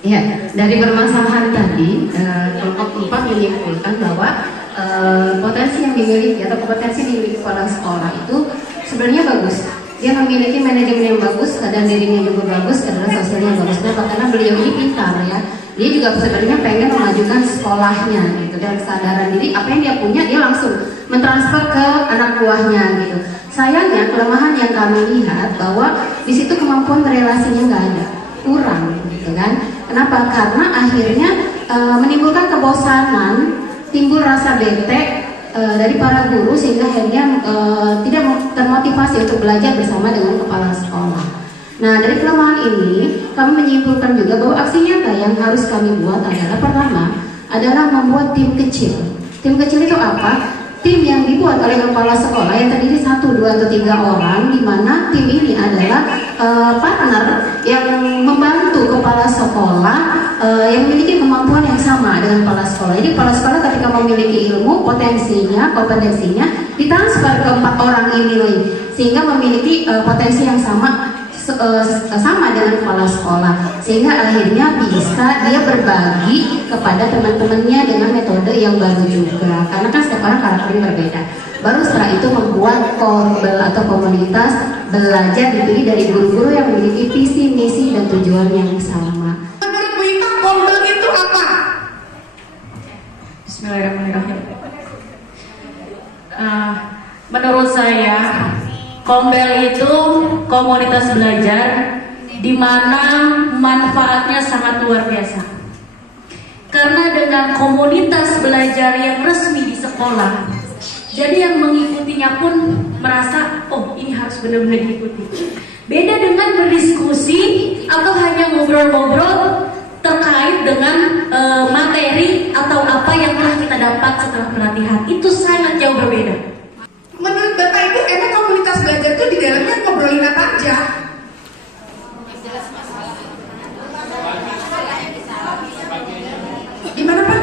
Ya, dari permasalahan tadi, kelompok 4 menyimpulkan bahwa potensi yang dimiliki atau kompetensi yang dimiliki kepala sekolah itu sebenarnya bagus. Dia memiliki manajemen yang bagus, keadaan dirinya juga bagus, keadaan sosialnya bagus. Kenapa? Karena beliau ini pintar ya. Dia juga sebenarnya pengen memajukan sekolahnya gitu, dan kesadaran diri apa yang dia punya dia langsung mentransfer ke anak buahnya gitu. Sayangnya kelemahan yang kami lihat bahwa di situ kemampuan berelasinya nggak ada, kurang gitu kan. Kenapa? Karena akhirnya menimbulkan kebosanan, timbul rasa bete dari para guru, sehingga akhirnya tidak termotivasi untuk belajar bersama dengan kepala sekolah. Nah, dari kelemahan ini kami menyimpulkan juga bahwa aksi nyata yang harus kami buat adalah pertama adalah membuat tim kecil. Tim kecil itu apa? Tim yang dibuat oleh kepala sekolah yang terdiri 1, 2, atau 3 orang, di mana tim ini adalah partner yang membantu kepala sekolah yang memiliki kemampuan yang sama dengan kepala sekolah. Jadi kepala sekolah ketika memiliki ilmu, potensinya, kompetensinya ditransfer ke 4 orang ini, sehingga memiliki potensi yang sama dengan kepala sekolah, sehingga akhirnya bisa dia berbagi kepada teman-temannya dengan metode yang baru juga, karena kan setiap orang karakternya berbeda. Baru setelah itu membuat korbel atau komunitas belajar dipilih dari guru-guru yang memiliki visi, misi, dan tujuan yang sama. Menurut Bu Ita, korbel itu apa? Bismillahirrahmanirrahim. Menurut saya, Kombel itu komunitas belajar di mana manfaatnya sangat luar biasa. Karena dengan komunitas belajar yang resmi di sekolah, jadi yang mengikutinya pun merasa, oh ini harus benar-benar diikuti. Beda dengan berdiskusi atau hanya ngobrol-ngobrol terkait dengan materi atau apa yang telah kita dapat setelah pelatihan. Itu sangat jauh berbeda. Menurut Bapak Ibu, emang komunitas belajar itu di dalamnya ngobrolin apa aja? Gimana Pak?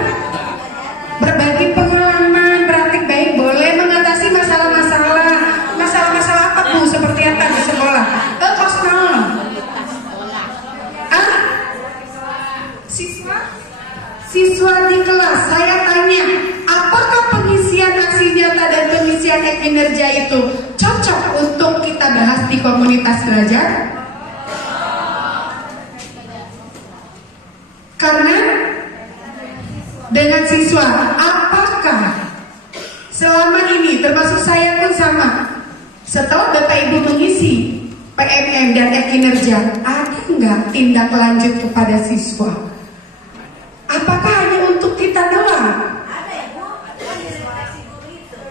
Berbagi pengalaman, praktik baik, boleh mengatasi masalah-masalah. Masalah-masalah apa Bu? Seperti apa di sekolah? Personal. Siswa di kelas, saya tanya, apakah pengisian aksi nyata dan pengisian kinerja itu cocok untuk kita bahas di komunitas belajar? Karena dengan siswa, apakah selama ini, termasuk saya pun sama, setelah Bapak Ibu mengisi PMM dan kinerja, ada nggak tindak lanjut kepada siswa? Apakah hanya untuk kita doang? Ada ya Bu, kan di koreksi guru itu.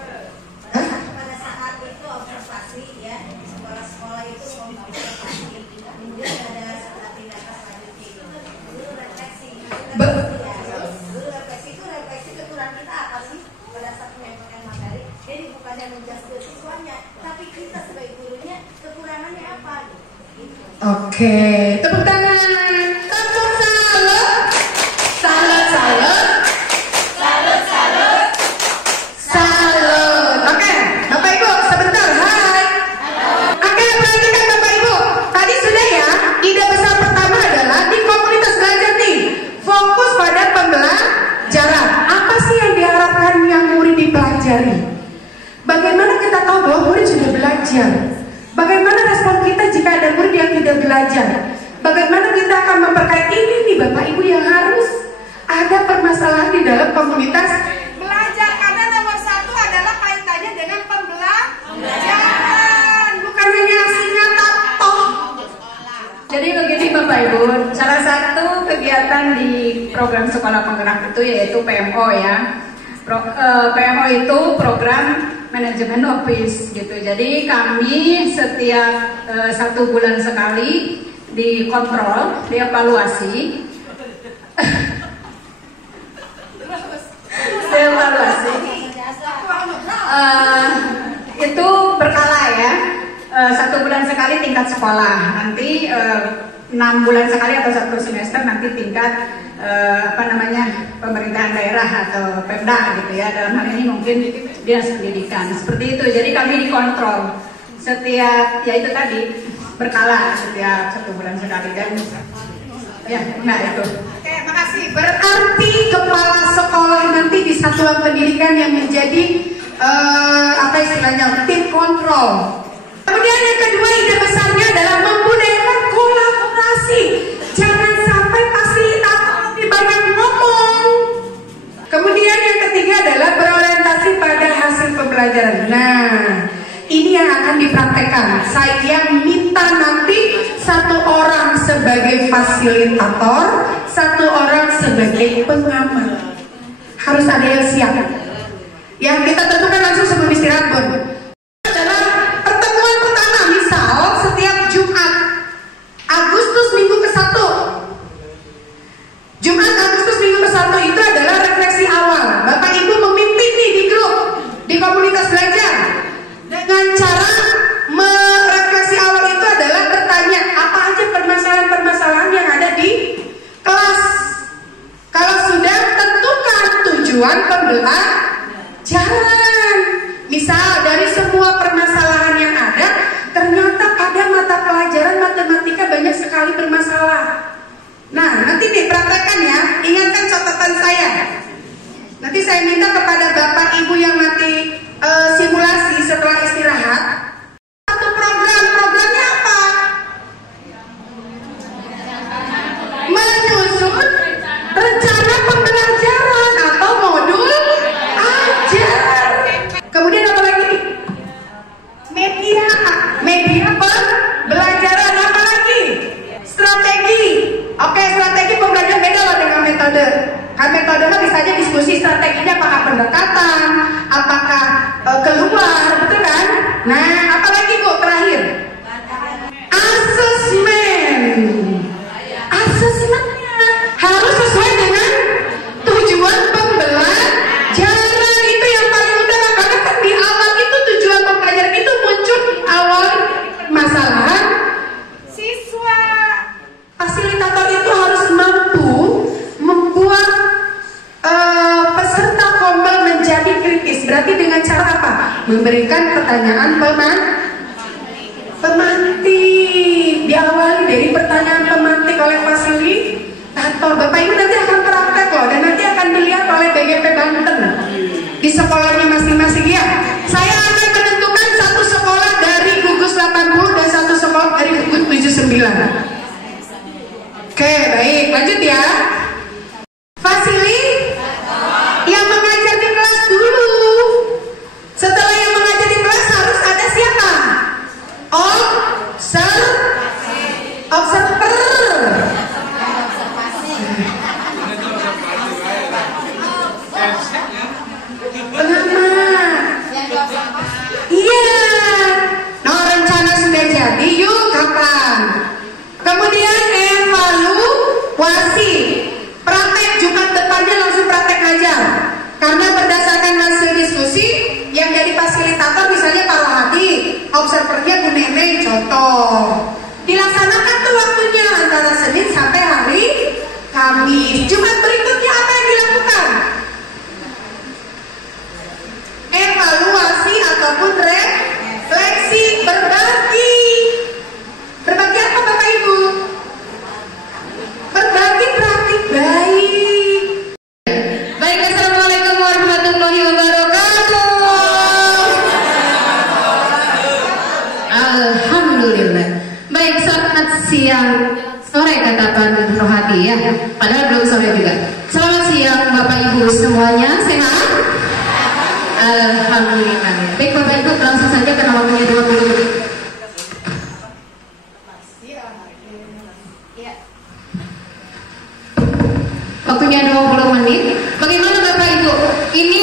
Pada saat itu observasi ya, di sekolah-sekolah itu observasi. Kemudian ada tindakan selanjutnya itu guru refleksi. Guru refleksi itu refleksi kekurangan kita apa sih pada saat menyampaikan materi. Jadi bukan yang menjudge ke siswanya, tapi kita sebagai gurunya kekurangannya apa? Gitu. Oke, tepuk tangan. Tepuk salut. Salut, salut. Salut, salut. Salut. Oke, Bapak Ibu, sebentar. Hai. Oke, perhatikan Bapak Ibu. Tadi sudah ya, ide besar pertama adalah di komunitas belajar permasalahan di dalam komunitas belajar, karena nomor satu adalah kaitannya dengan pembelajaran, bukan hanya aslinya tato. Jadi begini Bapak Ibu, salah satu kegiatan di program sekolah penggerak itu yaitu PMO ya. PMO itu program manajemen office gitu. Jadi kami setiap 1 bulan sekali dikontrol, dievaluasi. Itu berkala ya. 1 bulan sekali tingkat sekolah, nanti 6 bulan sekali atau 1 semester nanti tingkat pemerintahan daerah atau Pemda gitu ya. Dalam hal ini mungkin dinas pendidikan seperti itu. Jadi kami dikontrol setiap, ya itu tadi berkala setiap 1 bulan sekali dan ya enggak itu. Oke, makasih. Berarti kepala sekolah nanti di satuan pendidikan yang menjadi apa istilahnya tim kontrol. Kemudian yang kedua, ide besarnya adalah membudayakan kolaborasi. Jangan sampai fasilitator lebih banyak ngomong. Kemudian yang ketiga adalah berorientasi pada hasil pembelajaran. Nah, ini yang akan dipraktekkan. Saya minta nanti 1 orang sebagai fasilitator, 1 orang sebagai pengamat. Harus ada yang siap. Yang kita tentukan langsung sebelum istirahat, Bun. Jumat Agustus minggu ke-1 itu adalah refleksi awal. Bapak Ibu memimpin nih di grup, di komunitas belajar. Dengan cara merefleksi awal itu adalah bertanya apa aja permasalahan-permasalahan yang ada di kelas. Kalau sudah, tentukan tujuan pembelajaran. Misal dari semua permasalahan yang ada, ternyata pada mata pelajaran matematika banyak sekali bermasalah. Nah, nanti nih praktekkan ya, ingatkan catatan saya. Nanti saya minta kepada Bapak Ibu yang nanti simulasi setelah istirahat, satu programnya apa? Menyusun rencana pembelajaran atau modul ajar. Kemudian apa lagi? Media pembelajaran, apa lagi? Strategi. Oke, strategi pembelajaran beda loh dengan metode. Kan metode mah bisa aja diskusi strateginya, apakah pendekatan, apakah keluar, betul kan? Nah, apalagi Bu terakhir? Asesmen. Asesmennya harus sesuai dengan tujuan pembelajaran. Itu yang paling utama, karena kan di awal itu tujuan pembelajaran itu muncul di awal masalah siswa. Fasilitator itu harus mampu membuat peserta kompel menjadi kritis. Berarti dengan cara apa? Memberikan pertanyaan pemantik. Diawali dari pertanyaan pemantik oleh fasilitator. Bapak Ibu nanti akan praktek loh, dan nanti akan dilihat oleh BGP Banten di sekolahnya masing-masing ya. Saya akan menentukan 1 sekolah dari gugus 80 dan 1 sekolah dari gugus 79. Oke, baik, lanjut ya. Yang mengajar di kelas dulu. Setelah yang mengajar di kelas harus ada siapa? Observer. Pengamat. Iya. Nah, rencana sudah jadi, yuk kapan? Kemudian evaluasi. Praktek Jumat depannya langsung praktek ngajar. Karena berdasarkan hasil diskusi, yang jadi fasilitator misalnya Pak Rohadi, observernya Bu Neneng, contoh. Dilaksanakan tuh waktunya antara Senin sampai hari Kamis. Jumat berikutnya apa yang dilakukan? Evaluasi ataupun refleksi, berbagi. Berbagi apa Bapak Ibu? Berbagi praktik baik. Baik, assalamualaikum warahmatullahi wabarakatuh. Alhamdulillah. Baik, selamat siang, sore kata Pak Rohadi ya. Padahal belum sore juga. Selamat siang Alhamdulillah. Baik Bapak Ibu, langsung saja karena waktunya 20 menit. Waktunya 20 menit. Bagaimana Bapak Ibu? Ini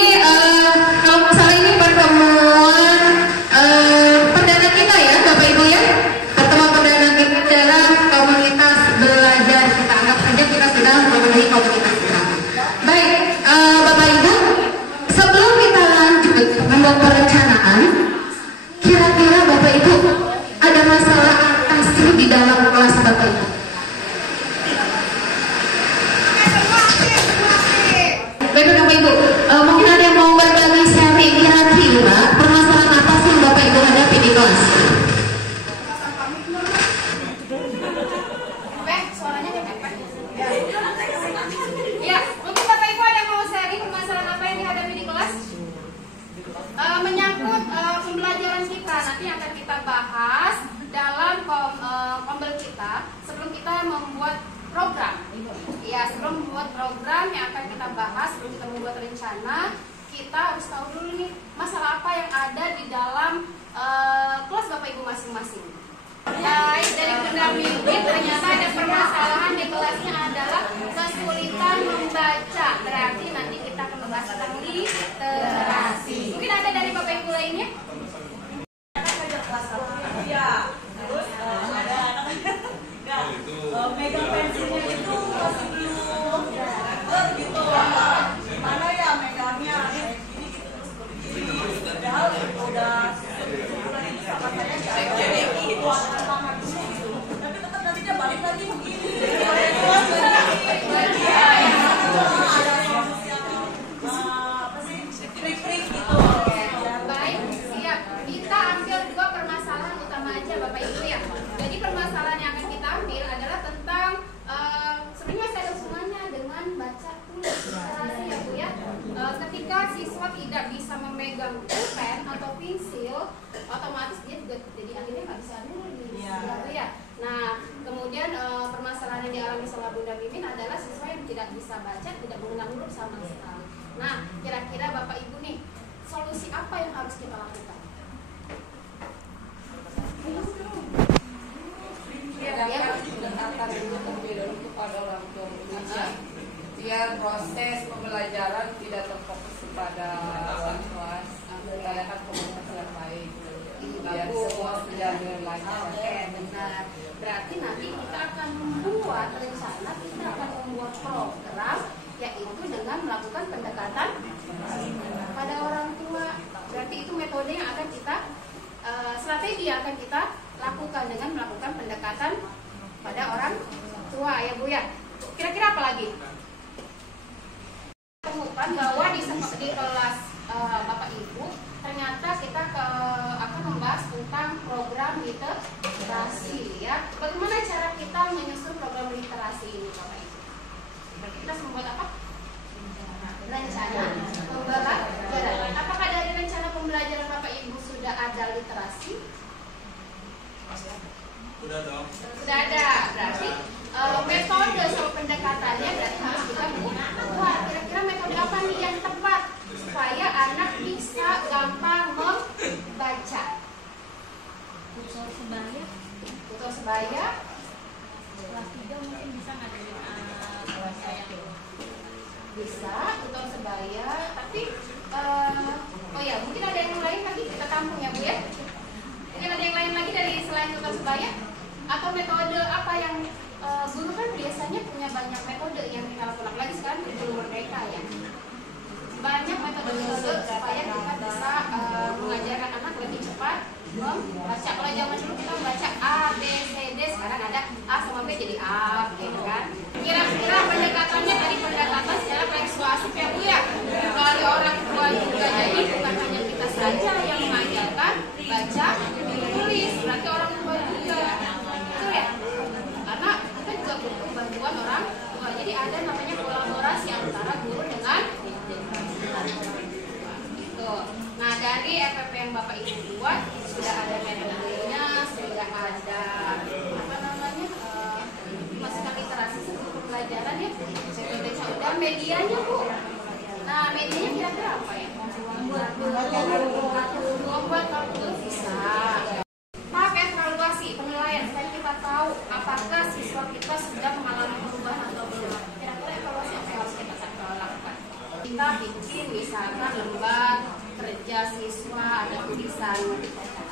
kalau misalnya ini pertemuan perdana kita ya Bapak Ibu ya. Pertemuan perdana kita dalam komunitas belajar. Kita anggap saja kita sudah memenuhi komunitas kita. Baik, Bapak Ibu, sebelum kita lanjut membuat perencanaan, kira-kira Bapak Ibu ada masalah apa sih di dalam kelas Bapak Ibu? Baik Bapak Ibu, mungkin ada yang mau berbagi sharing kira-kira permasalahan apa sih yang Bapak Ibu hadapi di kelas? Suaranya kepepet. Ya, mungkin Bapak Ibu ada yang mau sharing permasalahan apa yang dihadapi di kelas? Menyangkut pembelajaran kita nanti akan kita bahas dalam kombel kita sebelum kita membuat program. Ya, sebelum membuat program yang akan kita bahas, sebelum kita membuat rencana, kita harus tahu dulu nih masalah apa yang ada di dalam kelas Bapak Ibu masing-masing. Baik, dari pendamping ternyata ada permasalahan di kelasnya adalah kesulitan membaca. Berarti nanti kita akan membahas tentang literasi. Mungkin ada dari Bapak Ibu lainnya? Iya. Terus ada megang pensilnya itu masih belum gitu. Mana ya megangnya kayak gini gitu terus begini. Padahal udah sebulan itu sama saya jadi itu ada tangan gitu. Tapi tetap nanti dia balik lagi begini. Ada apa sih trik-trik gitu. Baik, siap. Kita ambil dua permasalahan utama aja Bapak Ibu ya. Jadi permasalahan yang akan kita ambil adalah tentang sebenarnya masih ada hubungannya dengan baca tulis literasi ya Bu ya. Ketika siswa tidak bisa memegang pulpen atau pensil, otomatis dia juga jadi akhirnya nggak bisa nulis ya Bu ya. Nah, kemudian permasalahan yang dialami sama Bunda Mimin adalah siswa yang tidak bisa baca, tidak mengenal huruf sama sekali. Nah, kira-kira Bapak Ibu nih, solusi apa yang harus kita lakukan? Pendekatan terlebih dahulu kepada orang tua muridnya, biar proses pembelajaran tidak terfokus kepada siswa, menggunakan komunitas yang baik, biar semua berjalan dengan lancar. Oke, benar. Berarti nanti kita akan membuat rencana, kita akan membuat program, yaitu dengan melakukan pendekatan pada orang tua. Berarti itu metode yang akan kita, strategi yang akan kita lakukan dengan melakukan pendekatan pada orang tua ya Bu ya. Kira-kira apa lagi? Temukan bahwa di kelas Bapak Ibu ternyata kita akan membahas tentang program literasi ya. Bagaimana cara kita menyusun program literasi ini Bapak Ibu? Berarti kita harus membuat apa? Rencana pembelajaran. Apakah dari rencana pembelajaran Bapak Ibu sudah ada literasi? Sudah dong. Sudah ada. Berarti metode sama pendekatannya berarti harus kita buat. Kira-kira metode apa nih yang tepat supaya anak bisa gampang membaca? Tutor sebaya. Tutor sebaya. Kelas 3 mungkin bisa ngadain kelas saya. Bisa tutor sebaya, tapi oh ya mungkin ada yang lain lagi kita tampung ya Bu ya. Mungkin ada yang lain lagi dari selain tutor sebaya atau metode apa yang guru kan biasanya punya banyak metode yang kita lakukan lagi sekarang guru merdeka ya. Banyak metode supaya kita bisa mengajarkan anak lebih cepat membaca. Kalau zaman dulu kita membaca A, B, C, D, sekarang ada A sama B jadi A, gitu kan. Kira-kira pendekatannya dari pendekatan secara persuasif ya Bu ya. Kalau orang tua juga jadi bukan hanya kita saja yang mengajarkan baca, tulis, berarti orang tua juga. Betul ya? Karena kita juga butuh bantuan orang tua. Jadi ada namanya kolaborasi antara guru dengan gitu. Nah dari FPP yang Bapak Ibu buat sudah ada metodenya, sudah ada apa namanya masukan literasi sebelum pembelajaran ya. Metodenya udah, medianya Bu. Nah medianya kira-kira apa ya? Membuat kalkulus bisa. Tahap evaluasi penilaian supaya kita tahu apakah siswa kita sudah mengalami perubahan atau belum. Kira-kira evaluasi apa yang harus kita lakukan? Kita bikin misalkan lembar kerja siswa, ada tulisan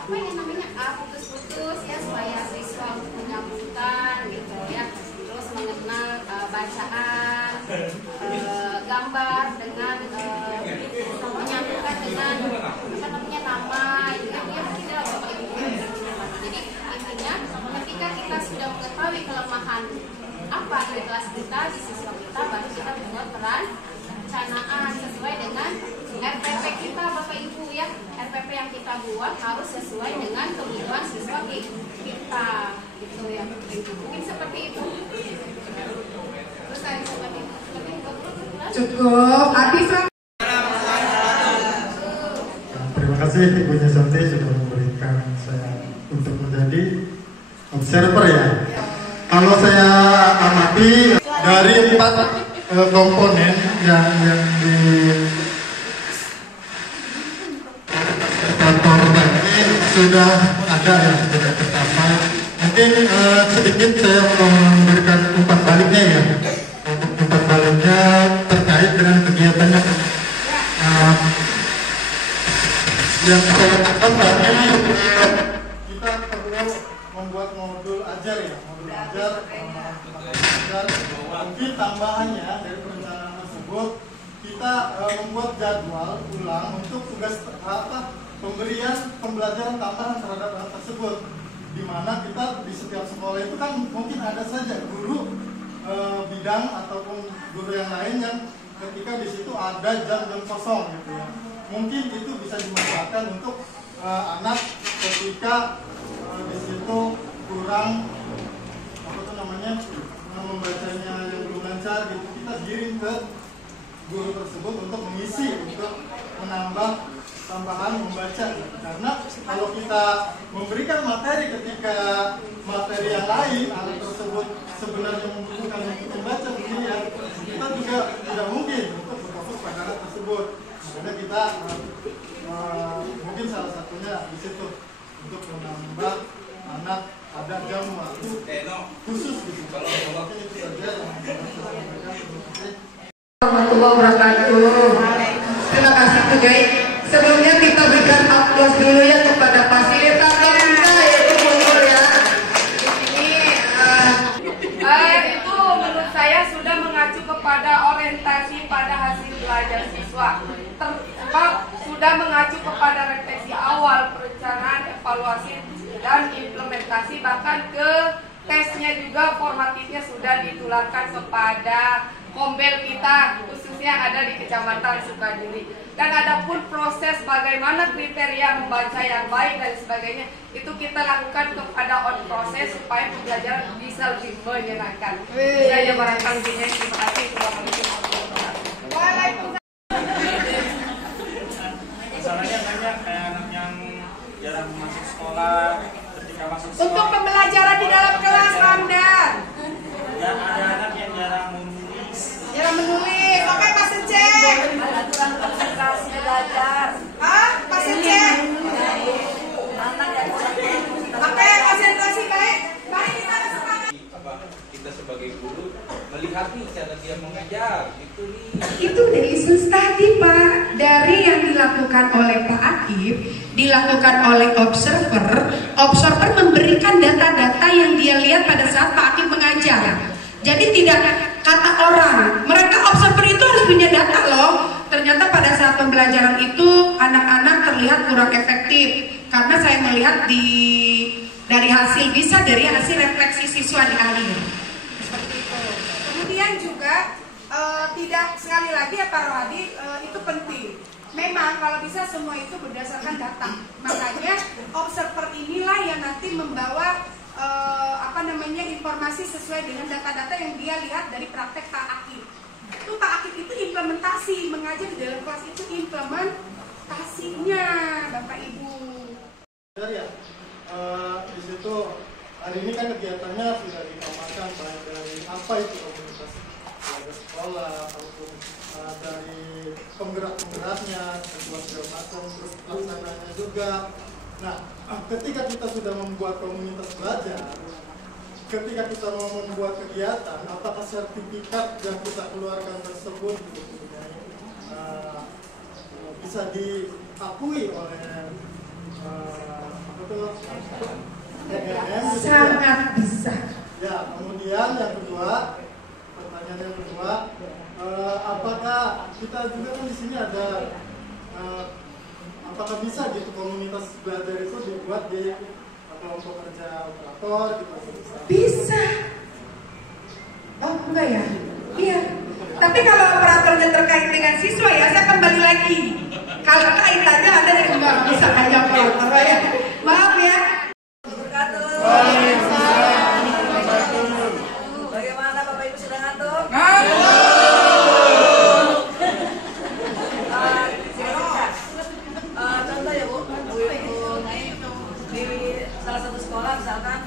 apa yang namanya putus-putus ya, supaya siswa menyambungkan gitu ya, terus mengenal bacaan, gambar dengan menyambungkan dengan apa namanya nama, itu dia tidak bapak ibu. Jadi intinya ketika kita sudah mengetahui kelemahan apa di kelas kita, di siswa kita, baru kita membuat perencanaan sesuai dengan RPP kita bapak ibu ya. RPP yang kita buat harus sesuai dengan kebutuhan siswa kita gitu ya. Mungkin seperti itu. Terus saya seperti itu. Cukup. Atifah. Terima kasih Ibunya Santi sudah memberikan saya untuk menjadi observer ya. Kalau saya amati dari 4 komponen yang di kantor tadi sudah ada yang sudah tercapai. Mungkin sedikit saya memberikan umpan baliknya ya. Umpan baliknya terkait dengan kegiatannya. Yang saya katakan tadi kita perlu membuat modul ajar ya, modul ajar. Mungkin tambahannya dari perencanaan tersebut kita membuat jadwal ulang untuk tugas pemberian pembelajaran tambahan terhadap hal tersebut, di mana kita di setiap sekolah itu kan mungkin ada saja guru bidang ataupun guru yang lain yang ketika di situ ada jam-jam kosong gitu ya. Mungkin itu bisa dimanfaatkan untuk anak ketika di situ kurang membacanya yang belum lancar gitu, kita kirim ke guru tersebut untuk mengisi, untuk menambah tambahan membaca. Karena kalau kita memberikan materi ketika materi yang lain anak tersebut sebenarnya membutuhkan untuk membaca begini ya, kita juga tidak mungkin untuk berfokus pada anak tersebut. Makanya kita mungkin salah satunya di situ untuk menambah anak ada jam waktu khusus gitu. Kalau mungkin itu saja yang warahmatullahi wabarakatuh. Terima kasih tuh guys. Sebelumnya kita berikan aplaus dulu ya kepada fasilitator kita yaitu Bungkul ya. Itu menurut saya sudah mengacu kepada orientasi pada hasil belajar siswa. Sudah mengacu kepada refleksi awal, perencanaan, evaluasi dan implementasi, bahkan ke tesnya juga formatifnya sudah ditularkan kepada kombel kita khususnya ada di Kecamatan Sukadiri. Dan adapun proses bagaimana kriteria membaca yang baik dan sebagainya itu kita lakukan kepada on proses supaya pembelajaran bisa lebih menyenangkan. Saya barangkali terima kasih. Waalaikumsalam. Masalahnya banyak kayak anak yang jarang masuk sekolah, ketika masuk sekolah. Untuk pembelajaran di dalam kelas Ramdan. Ya ada anak yang jarang menulis. Jarang menulis. Oke Pak Sece. Ada kurang konsentrasi belajar. Hah? Pak Sece. Anak yang Oke, konsentrasi baik. Baik kita semangat. Kita sebagai guru melihat nih cara dia mengajar itu nih. Itu dari sus tadi Pak, dari yang dilakukan oleh Pak Akib, dilakukan oleh observer memberikan data-data yang dia lihat pada saat Pak Akib mengajar. Jadi tidak kata orang, mereka observer itu harus punya data loh. Ternyata pada saat pembelajaran itu anak-anak terlihat kurang efektif karena saya melihat dari hasil refleksi siswa di akhir. Seperti itu. Kemudian juga tidak sekali lagi ya Pak Rohadi, itu penting. Memang kalau bisa semua itu berdasarkan data. Makanya observer inilah yang nanti membawa informasi sesuai dengan data-data yang dia lihat dari praktek Pak Akib. Itu Pak Akib itu implementasi, mengajar di dalam kelas itu implementasinya Bapak Ibu. Ya, di situ hari ini kan kegiatannya sudah dipaparkan baik dari apa itu komunitas sekolah ataupun dari penggerak-penggerak syaratnya, ketentuan segala macam, terus pelaksananya juga. Nah, ketika kita sudah membuat komunitas belajar, ketika kita mau membuat kegiatan, apakah sertifikat yang kita keluarkan tersebut bisa diakui oleh EGM? Sangat bisa. Ya, kemudian yang kedua, pertanyaan yang kedua, apakah kita juga kan di sini ada, apakah bisa gitu komunitas belajar itu dibuat di kelompok kerja operator gitu? Bisa. Oh enggak ya? Iya. Tapi kalau operatornya terkait dengan siswa ya saya kembali lagi. Kalau kaitannya ada yang nggak bisa kayak operator ya. Maaf ya. Bagaimana Bapak Ibu sudah ngantuk? Contoh ya Bu, di salah satu sekolah misalkan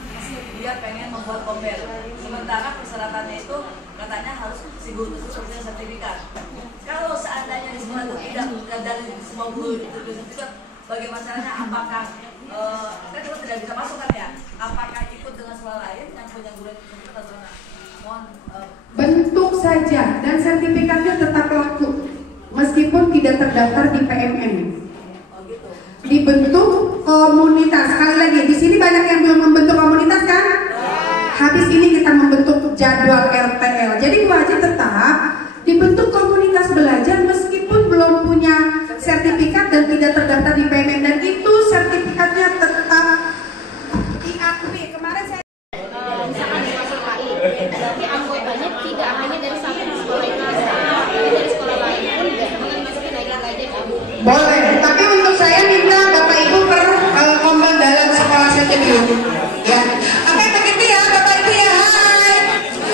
dia pengen membuat kombel, sementara persyaratannya itu katanya harus si guru itu punya sertifikat. Kalau seandainya di sekolah itu tidak dari semua guru itu sertifikat, bagaimana caranya? Apakah kita juga tidak bisa masukkan ya? Apakah ikut dengan sekolah lain yang punya guru itu sertifikat atau tidak? Mohon Bentuk saja dan sertifikatnya tetap laku meskipun tidak terdaftar di PMM. Dibentuk komunitas. Sekali lagi di sini banyak yang belum membentuk komunitas kan? Habis ini kita membentuk jadwal RTL. Jadi wajib tetap dibentuk komunitas belajar meskipun belum punya sertifikat dan tidak terdaftar di PMM, dan itu sertifikatnya tetap diakui. Kemarin saya misalkan di sekolah lain, berarti anggotanya tidak hanya dari satu sekolah itu, tapi dari sekolah lain pun bisa masukin lagi kamu. boleh, tapi untuk saya minta Bapak Ibu per kombel dalam sekolah saja dulu. Ya, oke begitu ya Bapak Ibu ya. Hai.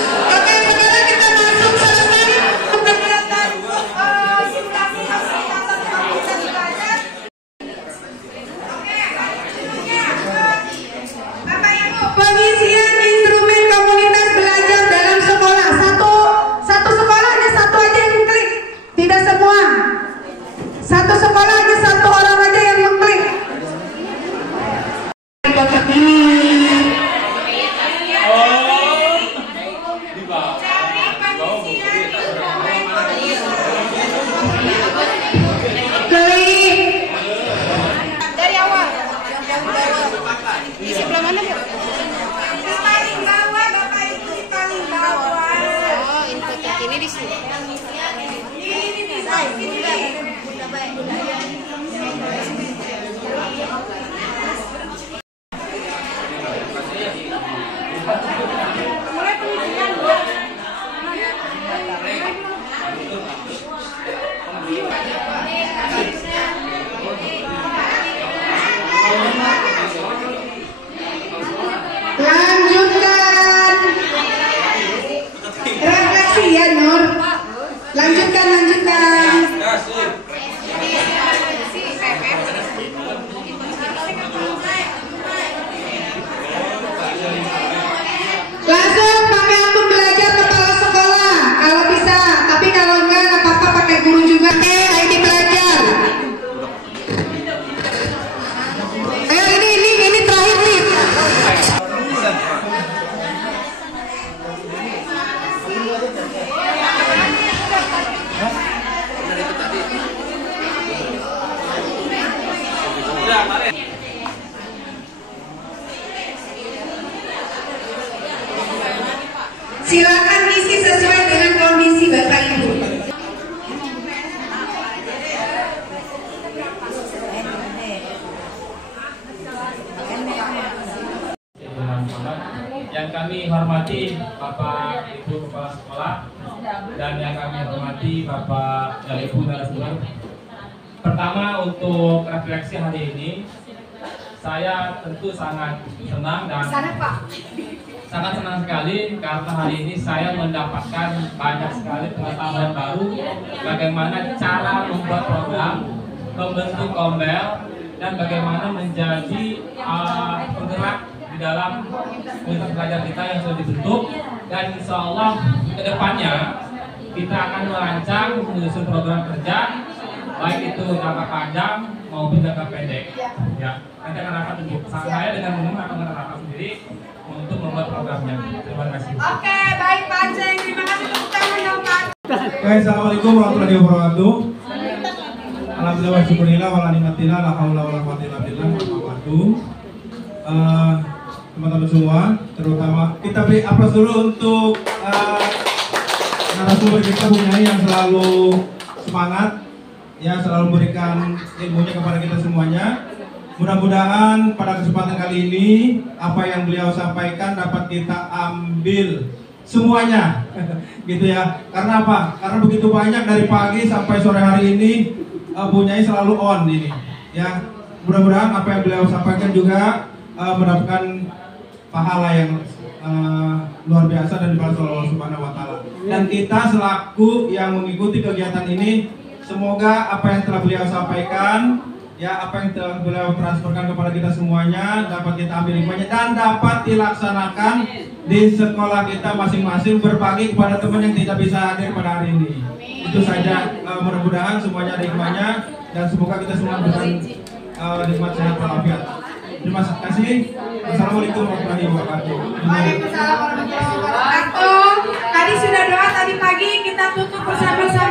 Oke, sekarang kita masuk selesai kegiatan simulasi aplikasi komunitas belajar. Bapak Ibu, pengisian instrumen komunitas belajar dalam sekolah. Satu sekolah hanya satu aja yang klik, tidak semua. Satu sekolah hanya satu orang aja yang mengklik. Kotak ini. Dari awal, yang bawah. Di sebelah mana Bu? Paling bawah Bapak Ibu, paling bawah. Oh, info terkini di sini. Ini bisa. Mulai pengisian Bu. Lanjutkan. Refleksi ya Nur. Lanjutkan. Langsung pakai akun belajar kepala sekolah kalau bisa, tapi kalau enggak nggak apa-apa pakai guru juga. ID belajar. Ayo ini terakhir nih. Silakan isi sesuai dengan kondisi Bapak Ibu. Yang kami hormati Bapak Ibu Kepala Sekolah dan yang kami hormati Bapak dan Ibu narasumber. Pertama, untuk refleksi hari ini, saya tentu sangat senang dan sangat senang sekali karena hari ini saya mendapatkan banyak sekali pengetahuan baru bagaimana cara membuat program, membentuk kombel, dan bagaimana menjadi penggerak di dalam komunitas belajar kita yang sudah dibentuk. Dan insya Allah ke depannya kita akan merancang menyusun program kerja baik itu jangka panjang maupun jangka pendek. Ya, nanti akan rapat untuk saya dengan umum akan rapat sendiri untuk membuat programnya. Terima kasih. Oke, baik Pak Aceh. Terima kasih tepuk tangan dong Pak. Baik, assalamualaikum warahmatullahi wabarakatuh. Alhamdulillah wa syukurillah wa la ni'matillah la haula wa la quwwata illa billah wa barakatuh. Teman-teman semua, terutama kita beri aplaus dulu untuk narasumber kita Bunyai yang selalu semangat, ya selalu memberikan ilmunya kepada kita semuanya. Mudah-mudahan pada kesempatan kali ini apa yang beliau sampaikan dapat kita ambil semuanya, gitu ya. Karena apa? Karena begitu banyak dari pagi sampai sore hari ini Bunyai selalu on ini, ya. Mudah-mudahan apa yang beliau sampaikan juga mendapatkan pahala yang luar biasa dan dibalas oleh Allah Subhanahu wa Ta'ala. Dan kita selaku yang mengikuti kegiatan ini, semoga apa yang telah beliau sampaikan, ya apa yang telah beliau transferkan kepada kita semuanya dapat kita ambil hikmahnya dan dapat dilaksanakan di sekolah kita masing-masing, berbagi kepada teman yang tidak bisa hadir pada hari ini. Itu saja, mudah-mudahan semuanya ada hikmahnya dan semoga kita semua bisa nikmat sehat walafiat. Terima kasih. Assalamualaikum warahmatullahi wabarakatuh. Waalaikumsalam warahmatullahi wabarakatuh. Tadi sudah doa tadi pagi, kita tutup bersama-sama.